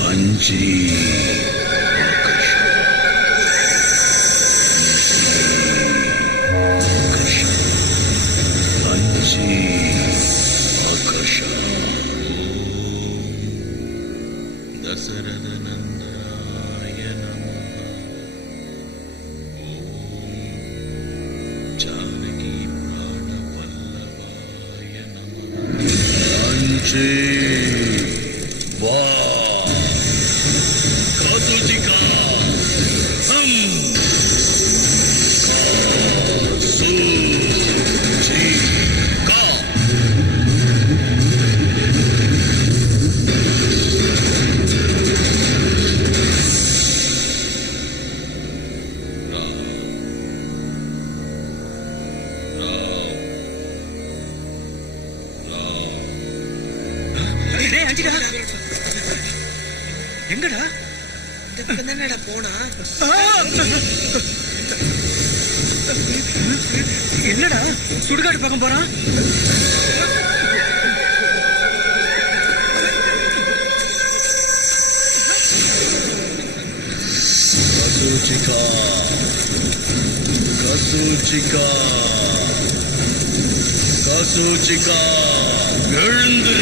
अंजी आकर्षा अंजी எங்கடா என்னடா போனா என்னடா சுடுகாடு பக்கம் போறான் கசூச்சிகா கசூச்சிகா கசூச்சிகா எழுந்து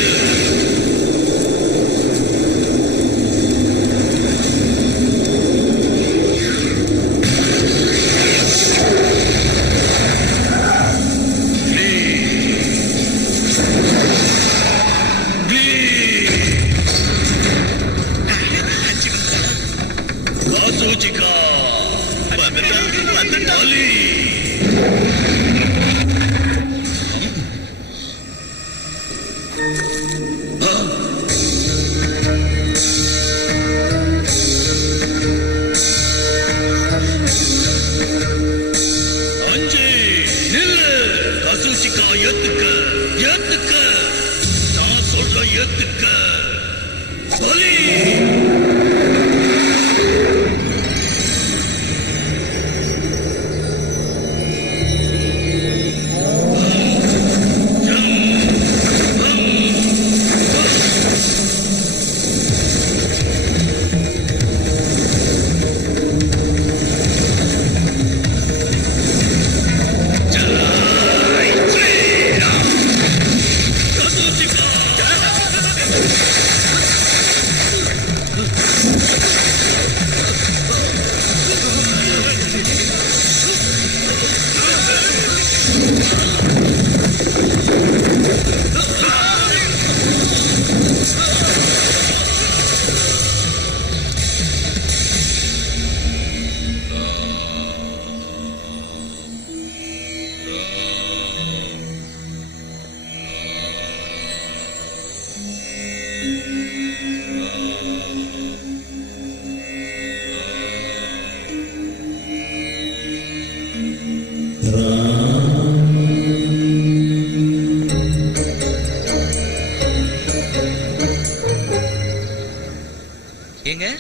என்னாச்சுங்க?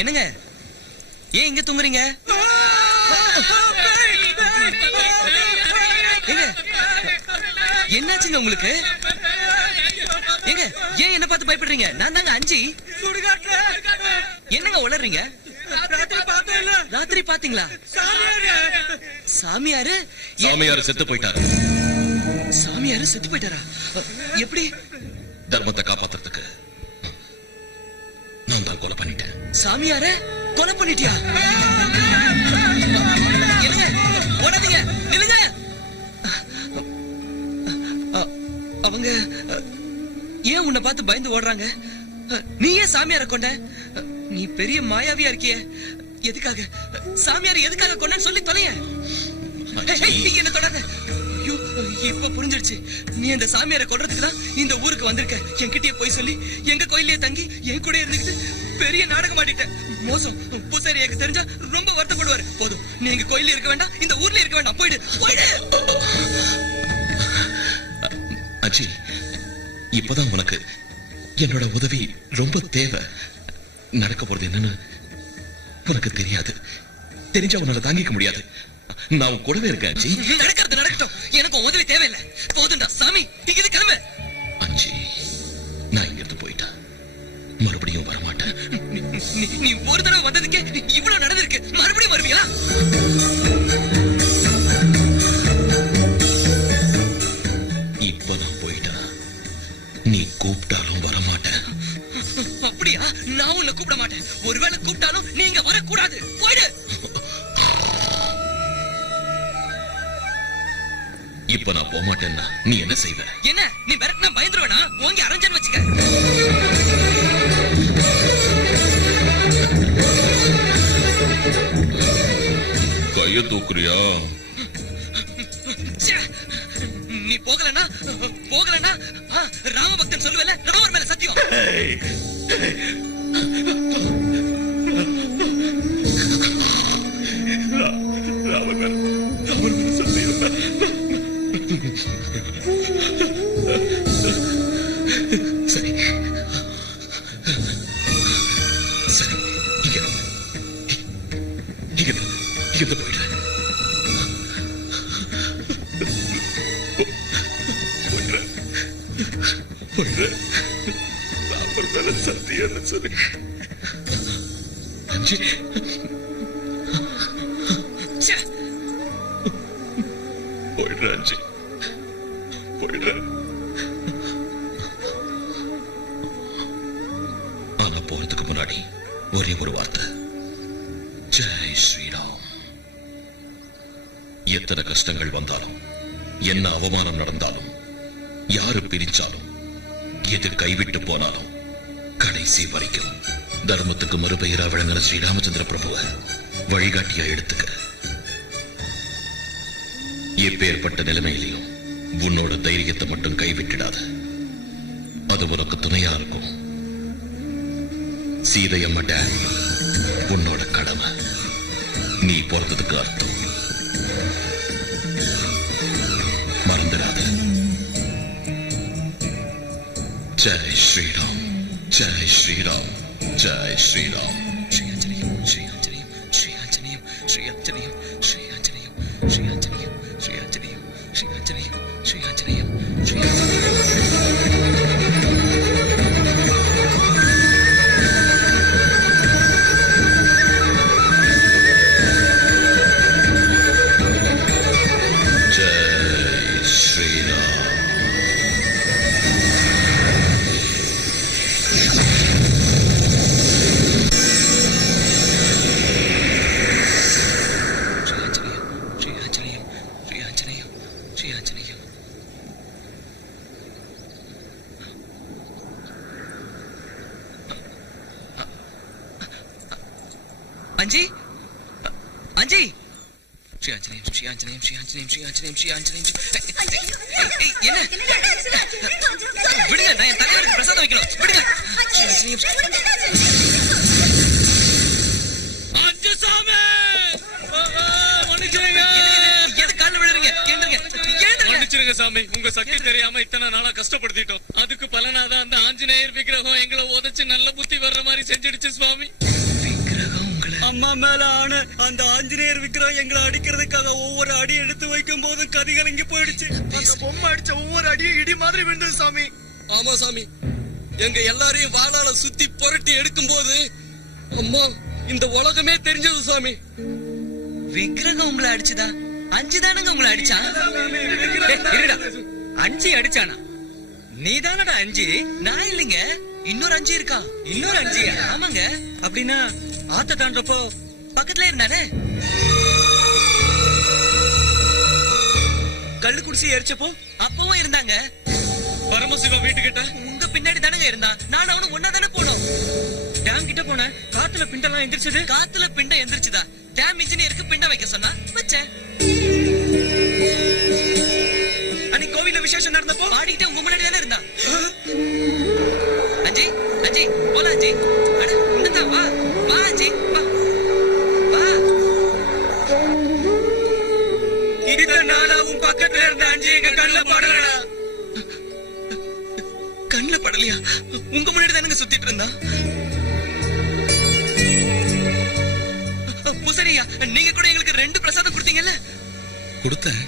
என்னங்க ஏன் இங்க தூங்குறீங்க? ஏங்க என்னாச்சுங்க உங்களுக்கு? ஏங்க ஏன் என்ன பார்த்து பயப்படுறீங்க? நான் தாங்க அஞ்சி. என்னங்க உளறீங்க? ராத்திரி பாத்தீங்களா? சாமியாரு சாமியாரு செத்து போயிட்டாரு. சாமியாரு செத்து போயிட்டாரா? எப்படி? தர்மத்தை காப்பாத்துறதுக்கு நான் தான் கொலை பண்ணிட்டேன். சாமியார கொலை பண்ணிட்டியா? என்னங்க ஓடாதீங்க, நில்லுங்க. அவங்க ஏன் உன்னை பார்த்து பயந்து ஓடுறாங்க? நீ ஏன் சாமியார கொண்ட? நீ பெரிய மாயாவியா இருக்கிய. எதுக்காக சாமியார் எதுக்காக கொண்டன்னு சொல்லி தொலைய. என்ன தொடாத. ஐயோ, இப்ப புரிஞ்சிருச்சு. நீ அந்த சாமியாரை கொல்றதுக்கு தான் இந்த ஊருக்கு வந்திருக்க. என்கிட்டயே போய் சொல்லி எங்க கோயிலே தங்கி என் கூட இருந்துக்கிட்டு பெரிய நாடகம் ஆடிட்ட. மோசம். பூசாரி எனக்கு தெரிஞ்சா ரொம்ப வருத்தப்படுவாரு. போதும், நீ எங்க கோயில இருக்க வேண்டாம், இந்த ஊர்ல இருக்க வேண்டாம். போயிடு போயிடு. அஜி, இப்பதான் உனக்கு என்னோட உதவி ரொம்ப தேவை. நடக்க போறது என்னன்னு உனக்கு தெரியாது. தெரிஞ்சா உன்னால தாங்கிக்க முடியாது. நான் உன் கூடவே இருக்கேன் அஜி. நடக்கிறது நடக்கட்டும், எனக்கு உதவி தேவையில்லை. போதுண்டா சாமி, இது கிளம்பு. அஜி, நான் இங்கிருந்து போயிட்டா மறுபடியும் வரமாட்டேன். நீ ஒரு தடவை வந்ததுக்கே இவ்வளவு நடந்திருக்கு, மறுபடியும் வருவியா? இப்ப நான் போயிட்டா நீ கூப்பிட்டாலும் வரமாட்டேன். அப்படியா? நான் உன்னை கூப்பிட மாட்டேன். ஒருவேளை கூப்பிட்டாலும் நீங்க வரக்கூடாது. போயிடு. இப்ப நான் போக மாட்டேன்னா நீ என்ன செய்வ? என்ன நீ மிரட்டினா பயந்துருவனா? ஓங்கி அரஞ்சன் வச்சுக்க. கைய தூக்குறியா? நீ போகலன்னா ராமபக்தன் சொல்லுவல, ராமர் மேல சத்தியம். சரி சரி, இங்க போயிடு. சத்தியம் சொல்லி போயிடுறேன். போயிடுறேன். ஆனா போறதுக்கு முன்னாடி ஒரே ஒரு வார்த்தை. ஜெய் ஸ்ரீராம். எத்தனை கஷ்டங்கள் வந்தாலும், என்ன அவமானம் நடந்தாலும், யாரு பிரிச்சாலும், எது கைவிட்டு போனாலும், கடைசி வரைக்கும் தர்மத்துக்கு மறுபெயரா விளங்குற ஸ்ரீராமச்சந்திர பிரபுவை வழிகாட்டியா எடுத்துக்க. எப்பேற்பட்ட நிலைமையிலையும் உன்னோட தைரியத்தை மட்டும் கைவிட்டுடாத. அது உனக்கு துணையா இருக்கும். சீதையம்ம டேம் உன்னோட கடமை. நீ பிறந்ததுக்கு அர்த்தம். மறந்துடாத. ஜெய் ஸ்ரீராம், ஜெய் ஸ்ரீராம், ஜெய் ஸ்ரீராம். ஸ்ரீ ஆஞ்சநேயம், ஸ்ரீ ஆஞ்சநேயம், ஸ்ரீ ஆஞ்சநேயம், ஸ்ரீ ஆஞ்சநேயம், ஸ்ரீ ஆஞ்சநேயம், ஸ்ரீ ஆஞ்சநேயம், ஸ்ரீ ஆஞ்சநேயம், ஸ்ரீ ஆஞ்சநேயம், ஸ்ரீ ஆஞ்சநேயம், ஸ்ரீ அஞ்சி, அஞ்சி. ஸ்ரீ ஆஞ்சநேயம், ஸ்ரீ ஆஞ்சநேயம், ஸ்ரீ ஆஞ்சநேயம், ஸ்ரீ ஆஞ்சநேயம், ஸ்ரீ ஆஞ்சநேயம். என்ன விடுங்க, நான் என் தலைவருக்கு பிரசாதம் வைக்கணும். விடுங்க. ஸ்ரீ ஆஞ்சநேயம். அஞ்சு சாமி, எது காலில் விழுறீங்க? எழுந்துருங்க, எழுந்துருங்க. மன்னிச்சிடுங்க சாமி, உங்க சக்தி தெரியாம இத்தனை நாளா கஷ்டப்படுத்திட்டோம். அதுக்கு பலனாதான் அந்த ஆஞ்சநேயர் விக்கிரகம் எங்களை உதைச்சு நல்ல புத்தி வர்ற மாதிரி செஞ்சிடுச்சு சுவாமி. அம்மா மேல ஆன அந்த ஆஞ்சநேயர் விக்கிரகம் எங்களை அடிக்கிறதுக்காக ஒவ்வொரு அடி எடுத்து வைக்கும் போது கதி கலங்கி போயிடுச்சு. அந்த பொம்மை அடிச்ச ஒவ்வொரு அடியும் இடி மாதிரி விழுந்தது சாமி. ஆமா சாமி, எங்க எல்லாரையும் வாளால சுத்தி புரட்டி எடுக்கும் போது அம்மா இந்த உலகமே தெரிஞ்சது சாமி. விக்கிரகம் உங்களை அடிச்சுதா? அஞ்சுதானங்க உங்களை அடிச்சா? அஞ்சு அடிச்சானா? நீதானடா அஞ்சு, நான் இல்லைங்க. இன்னொரு அஞ்சு இருக்கா? இன்னொரு அஞ்சு? ஆமாங்க. அப்படின்னா ஆத்த தாண்டப்போ பக்கத்துல இருந்தானே. கள்ளு குடிச்சு எரிச்சப்போ அப்பவும் இருந்தாங்க. பரமசிவ வீட்டுக்கிட்ட உங்க பின்னாடி தானங்க இருந்தா. நான் அவனும் ஒன்னா தானே போனோம். டேம் கிட்ட போன காத்துல பிண்டெல்லாம் எந்திரிச்சது. காத்துல பிண்டம் எந்திரிச்சுதா? டேம் இன்ஜினியருக்கு பிண்டம் வைக்க சொன்னா வச்சேன். அன்னைக்கு கோவில்ல விசேஷம் நடந்தப்போ பாடிக்கிட்டே உங்க முன்னாடி தானே இருந்தா. அஜி அஜி போலாம் அஜி. அட உன்னதான் வா வா அஜி வா வா. இத்தனை நாளா உன் பக்கத்துல இருந்த அஞ்சி எங்க கண்ணுல படலடா. கண்ணுல படலையா? உங்க முன்னாடி தானங்க சுத்திட்டு இருந்தா. பூசரியா, நீங்க கூட எங்களுக்கு 2 பிரசாதம் கொடுத்தீங்கல்ல? கொடுத்தேன்.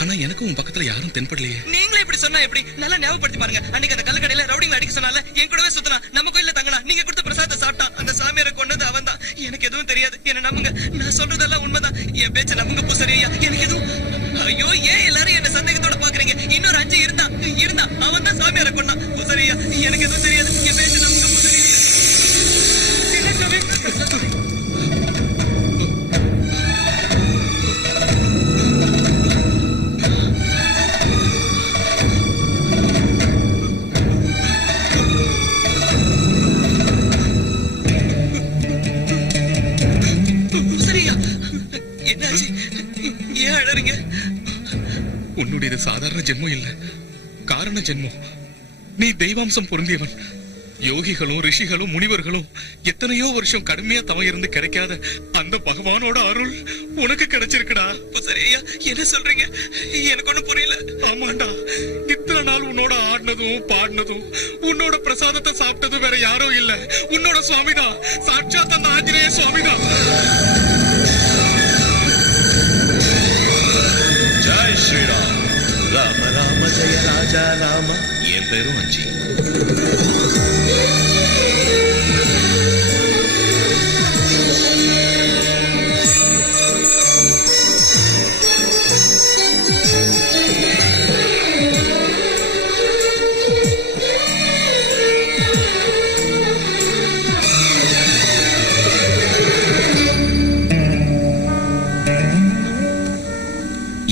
ஆனா எனக்கு உன் பக்கத்துல யாரும் தென்படலையே. நீங்களே இப்படி சொன்னா எப்படி? நல்லா ஞாபகப்படுத்தி பாருங்க. அன்னைக்கு அந்த கல்லுக்கடையில ரவுடிங்களை அடிக்க சொன்னால என் கூடவே சுத்தினா. நம்ம கோயில்ல தங்கனா. நீங்க கொடுத்த பிரசாதத்தை சாப்பிட்டான். அந்த சாமியாரை கொண்டது அவன் தான். எனக்கு எதுவும் தெரியாது. என்ன நம்புங்க, நான் சொல்றதெல்லாம் உண்மைதான். என் பேச்ச நம்புங்க பூசரியா. எனக்கு எதுவும். ஐயோ, ஏன் எல்லாரும் என்ன சந்தேகத்தோட பாக்குறீங்க? இன்னொரு 5 இருந்தா அவன் தான் சாமியாரை கொண்டான். பூசரியா, எனக்கு எதுவும் தெரியாது. என் பேச்ச நம்புங்க பூசரியா. உன்னுடைய சாதாரண ஜென்மம் இல்ல, காரண ஜென்மம். நீ தெய்வாம்சம் பொருந்தியவன். யோகிகளும் ரிஷிகளும் முனிவர்களும் எத்தனையோ வருஷம் கடுமையா தவம் இருந்து கிடைக்காத அந்த பகவானோட அருள் உனக்கு கிடைச்சிருக்குடா. சரியா என்ன சொல்றீங்க? எனக்கு ஒண்ணு புரியல. ஆமாண்டா, இத்தனை நாள் உன்னோட ஆடினதும் பாடினதும் உன்னோட பிரசாதத்தை சாப்பிட்டதும் வேற யாரும் இல்ல, உன்னோட சுவாமிதான். சாட்சாத் அந்த ஆஞ்சநேய சுவாமிதான். ஜெய் ஸ்ரீராம். ராம ராம ஜெய ராஜா ராம. என் பேரும் அஞ்சி.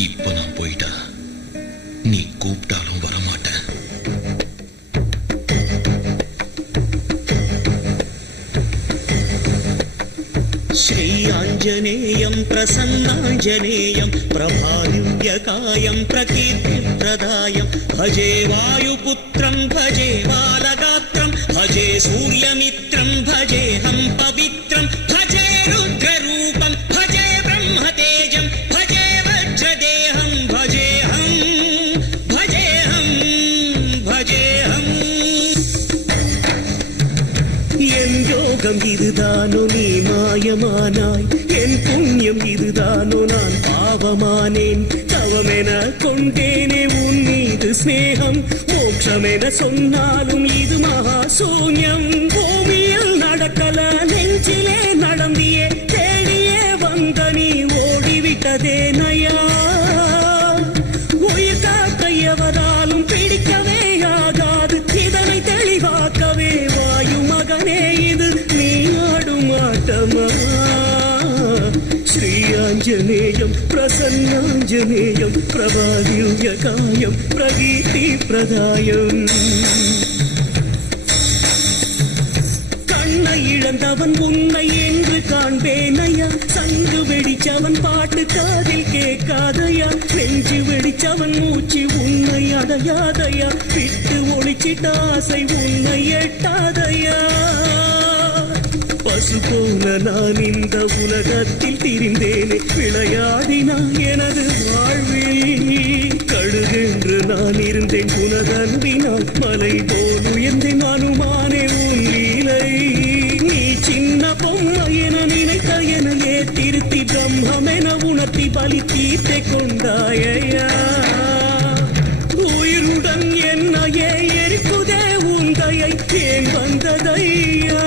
இப்ப நான் போயிட்டா நீ கூப்பிட்டாலும் வரமாட்டேன். श्री आञ्जनेयं प्रसन्नाञ्जनेयं प्रभादिव्यकायं प्रकीर्तिप्रदायं भजे वायुपुत्रं भजे बालगात्रं भजे सूर्यमित्रं भजेऽहं पवित्रं भजे रुद्ररूपं भजे ब्रह्मतेजं भजे वज्रदेहं भजेऽहं என் யோகம் இதுதானோ நீ மாயமானாய், என் புண்ணியம் இதுதானோ நான் பாவமானேன். தவமென கொண்டேனே உன் மீது ஸ்நேகம், மோட்சமென சொன்னாலும் இது மகா சூன்யம். பூமியில் நடக்கல நெஞ்சிலே நடந்தியே, தேடியே வந்த நீ ஓடிவிட்டதே நயா. உயிர் காக்க எவராலும் பிடிக்கவே ஆகாது, இதனை தெளிவாக்கவே வாயு மகனே இது நீ ஆடும் ஆட்டமா. ஸ்ரீ ஆஞ்சநேயம் பிரசன்னாஞ்சநேயம் பிரபாதிவ்யகாயம் பிரகீர்த்தி பிரதாயம். கண்ணை இழந்தவன் உன்னை என்று காண்பேனையா, சங்கு வெடிச்சவன் பாட்டு காதில் கேட்காதையா, நெஞ்சு வெடிச்சவன் மூச்சு உன்னை அடையாதையா, விட்டு ஒளிச்சிட்ட ஆசை உன்னை எட்டாதையா. பசு போல நான் இந்த உலகத்தில் திரிந்தேனே, விளையாடினா எனது வாழ்வில் உருகுன்று நான் இருந்தேன் உனதன்பினால் மலை போல் உயர்ந்தேன் அனுமானே உன் லீலை நீ சின்ன பொம்மை என நினைத்த எனையே திருத்தி பிரம்மென உணர்த்தி பலி தீர்த்தை கொண்டாயா உயிருடன் என்னையே எரிக்குதே உந்தையை ஏன் வந்ததையா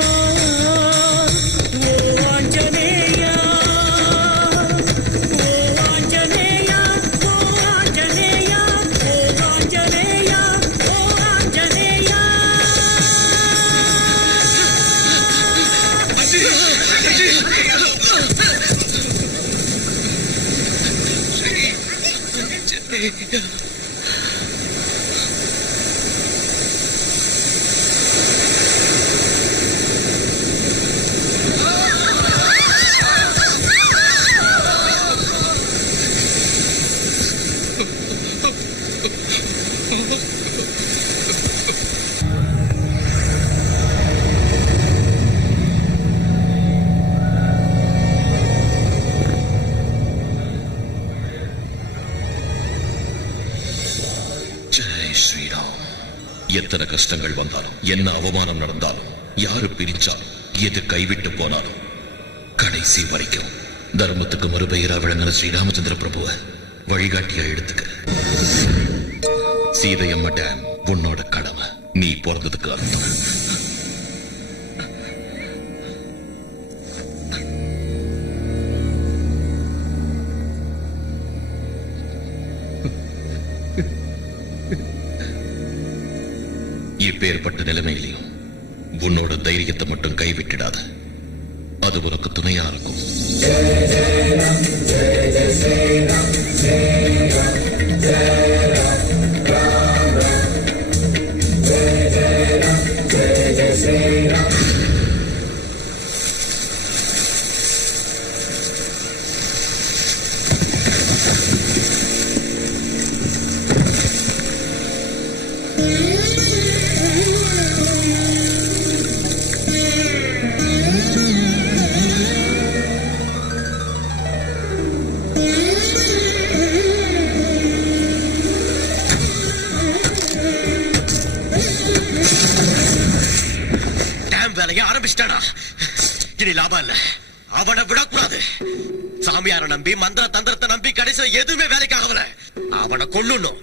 எத்தனை கஷ்டங்கள் வந்தாலும் என்ன அவமானம் நடந்தாலும் யாரு பிரிச்சாலும் எது கைவிட்டு போனாலும் கடைசி வரைக்கும் தர்மத்துக்கு மறுபெயரா விளங்கின ஸ்ரீராமச்சந்திர பிரபுவ வழிகாட்டியா எடுத்துக்க. சீதையம்மா டேம் உன்னோட கடமை. நீ பிறந்ததுக்கு அர்த்தம். இப்பேற்பட்ட நிலைமையிலையும் உன்னோட தைரியத்தை மட்டும் கைவிட்டுடாத. அது உனக்கு துணையா இருக்கும். ஆரம்பிச்சிட்டானா? இனி லாபம் இல்ல. அவனை விடக்கூடாது. சாமியார நம்பி மந்திர தந்திரத்தை நம்பி கடைசியில் எதுவுமே வேலைக்காகல. அவனை கொல்லணும்.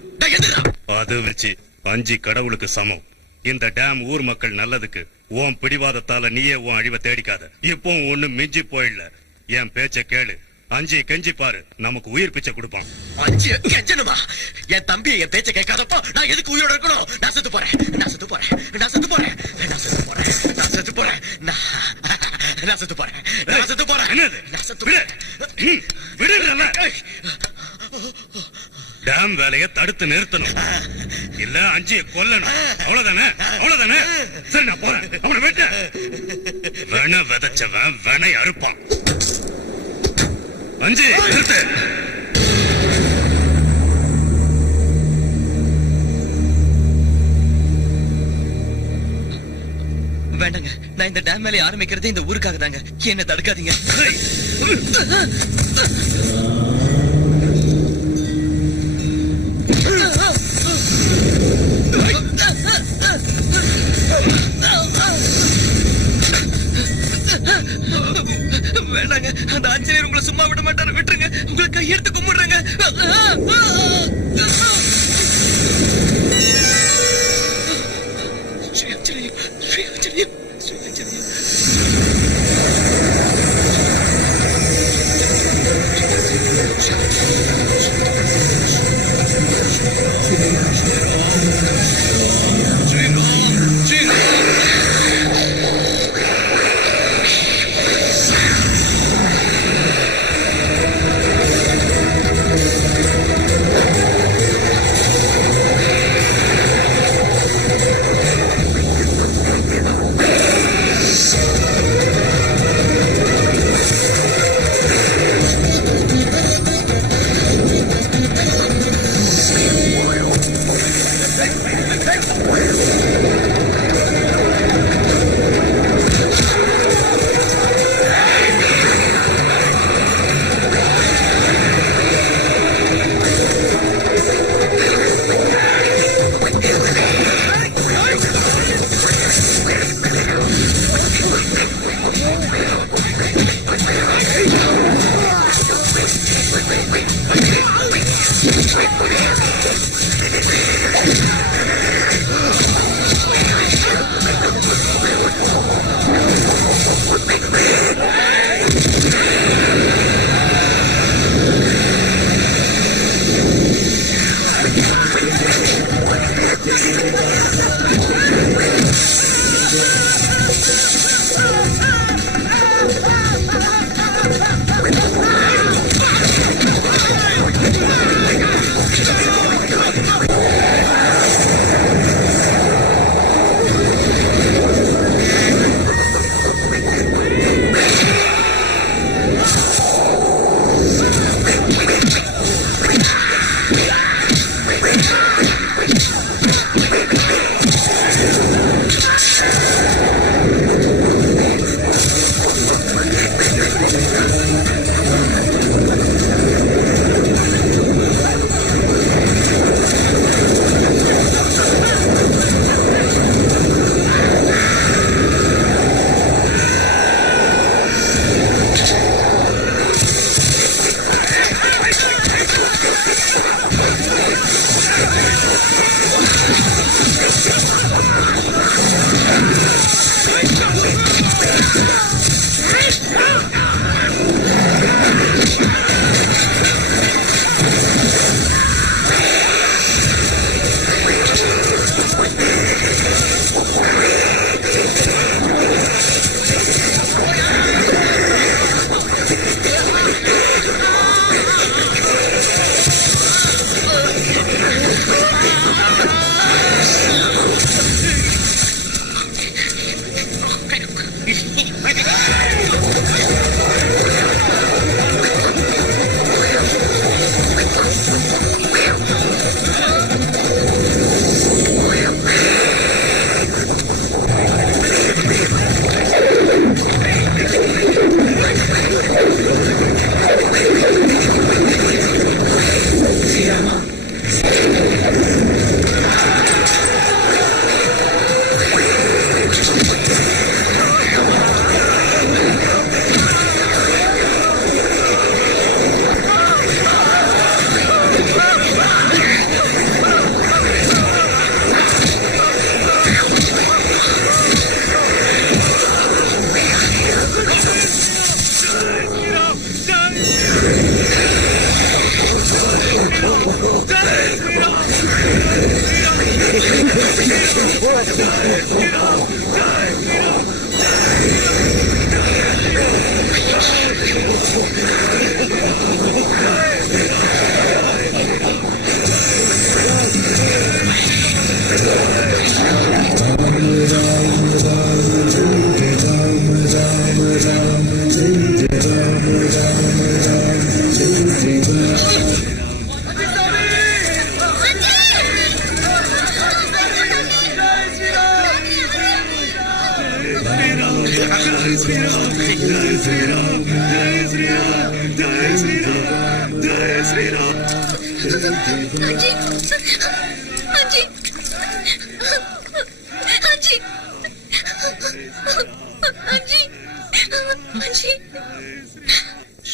அது வச்சு 5 கடவுளுக்கு சமம். இந்த டேம் ஊர் மக்கள் நல்லதுக்கு. உன் பிடிவாதத்தால நீயே உன் அழிவை தேடிக்காத. இப்போ ஒண்ணு மிஞ்சி போயிடல. என் பேச்ச கேளு. 5 கெஞ்சி பாரு, நமக்கு உயிர் பிச்சை கொடுப்பான். 5 கெஞ்சணுமா? என் தம்பி என் பேச்ச கேட்காதப்போ நான் எதுக்கு உயிரோட இருக்கணும்? நான் செத்து போறேன். நான் செத்து போறேன். நான் செத்து போறேன். நான் செத்து போறேன். நான் செத்து போறேன். நான் செத்து போறேன். நான் செத்து போறேன். என்னது? நான் செத்து போறேன். விடுறல. டேம் வேலையை தடுத்து நிறுத்தணும். இல்ல 5 கொல்லணும். அவ்வளவுதானே? அவ்வளவுதானே? சரி, நான் போறேன். அவனை வெட்ட. வென விதைச்சவன் வெனை அறுப்பான். 5 நிறுத்து. வேண்டாங்க. நான் இந்த டேம் மேலே ஆரம்பிக்கிறதே இந்த ஊருக்காக தாங்க. என்ன தடுக்காதீங்க. வேண்டாங்க. அந்த ஆஞ்சநேயர் உங்களை சும்மா விட மாட்டாரு. விட்டுருங்க. உங்களை கையெடுத்து கும்பிடுறேங்க.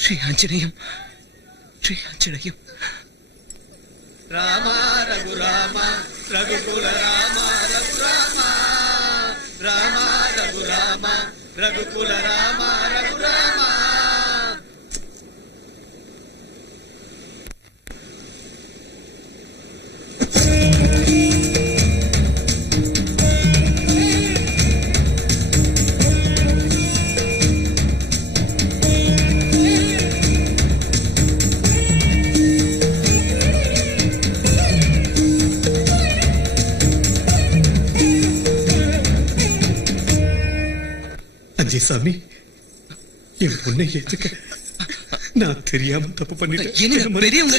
ஸ்ரீ ஆஞ்சநேயம், ஸ்ரீ ஆஞ்சநேயம். ராமா ரகுராமா ரகுகுல ராமா ரகுராமா ராமா ரகுராமா ரகுகுல ராமா ரகுராமா. சாமி, என் பொண்ணை ஏத்துக்க. நான் தெரியாம தப்பு பண்ணிட்டேன். பெரியவங்க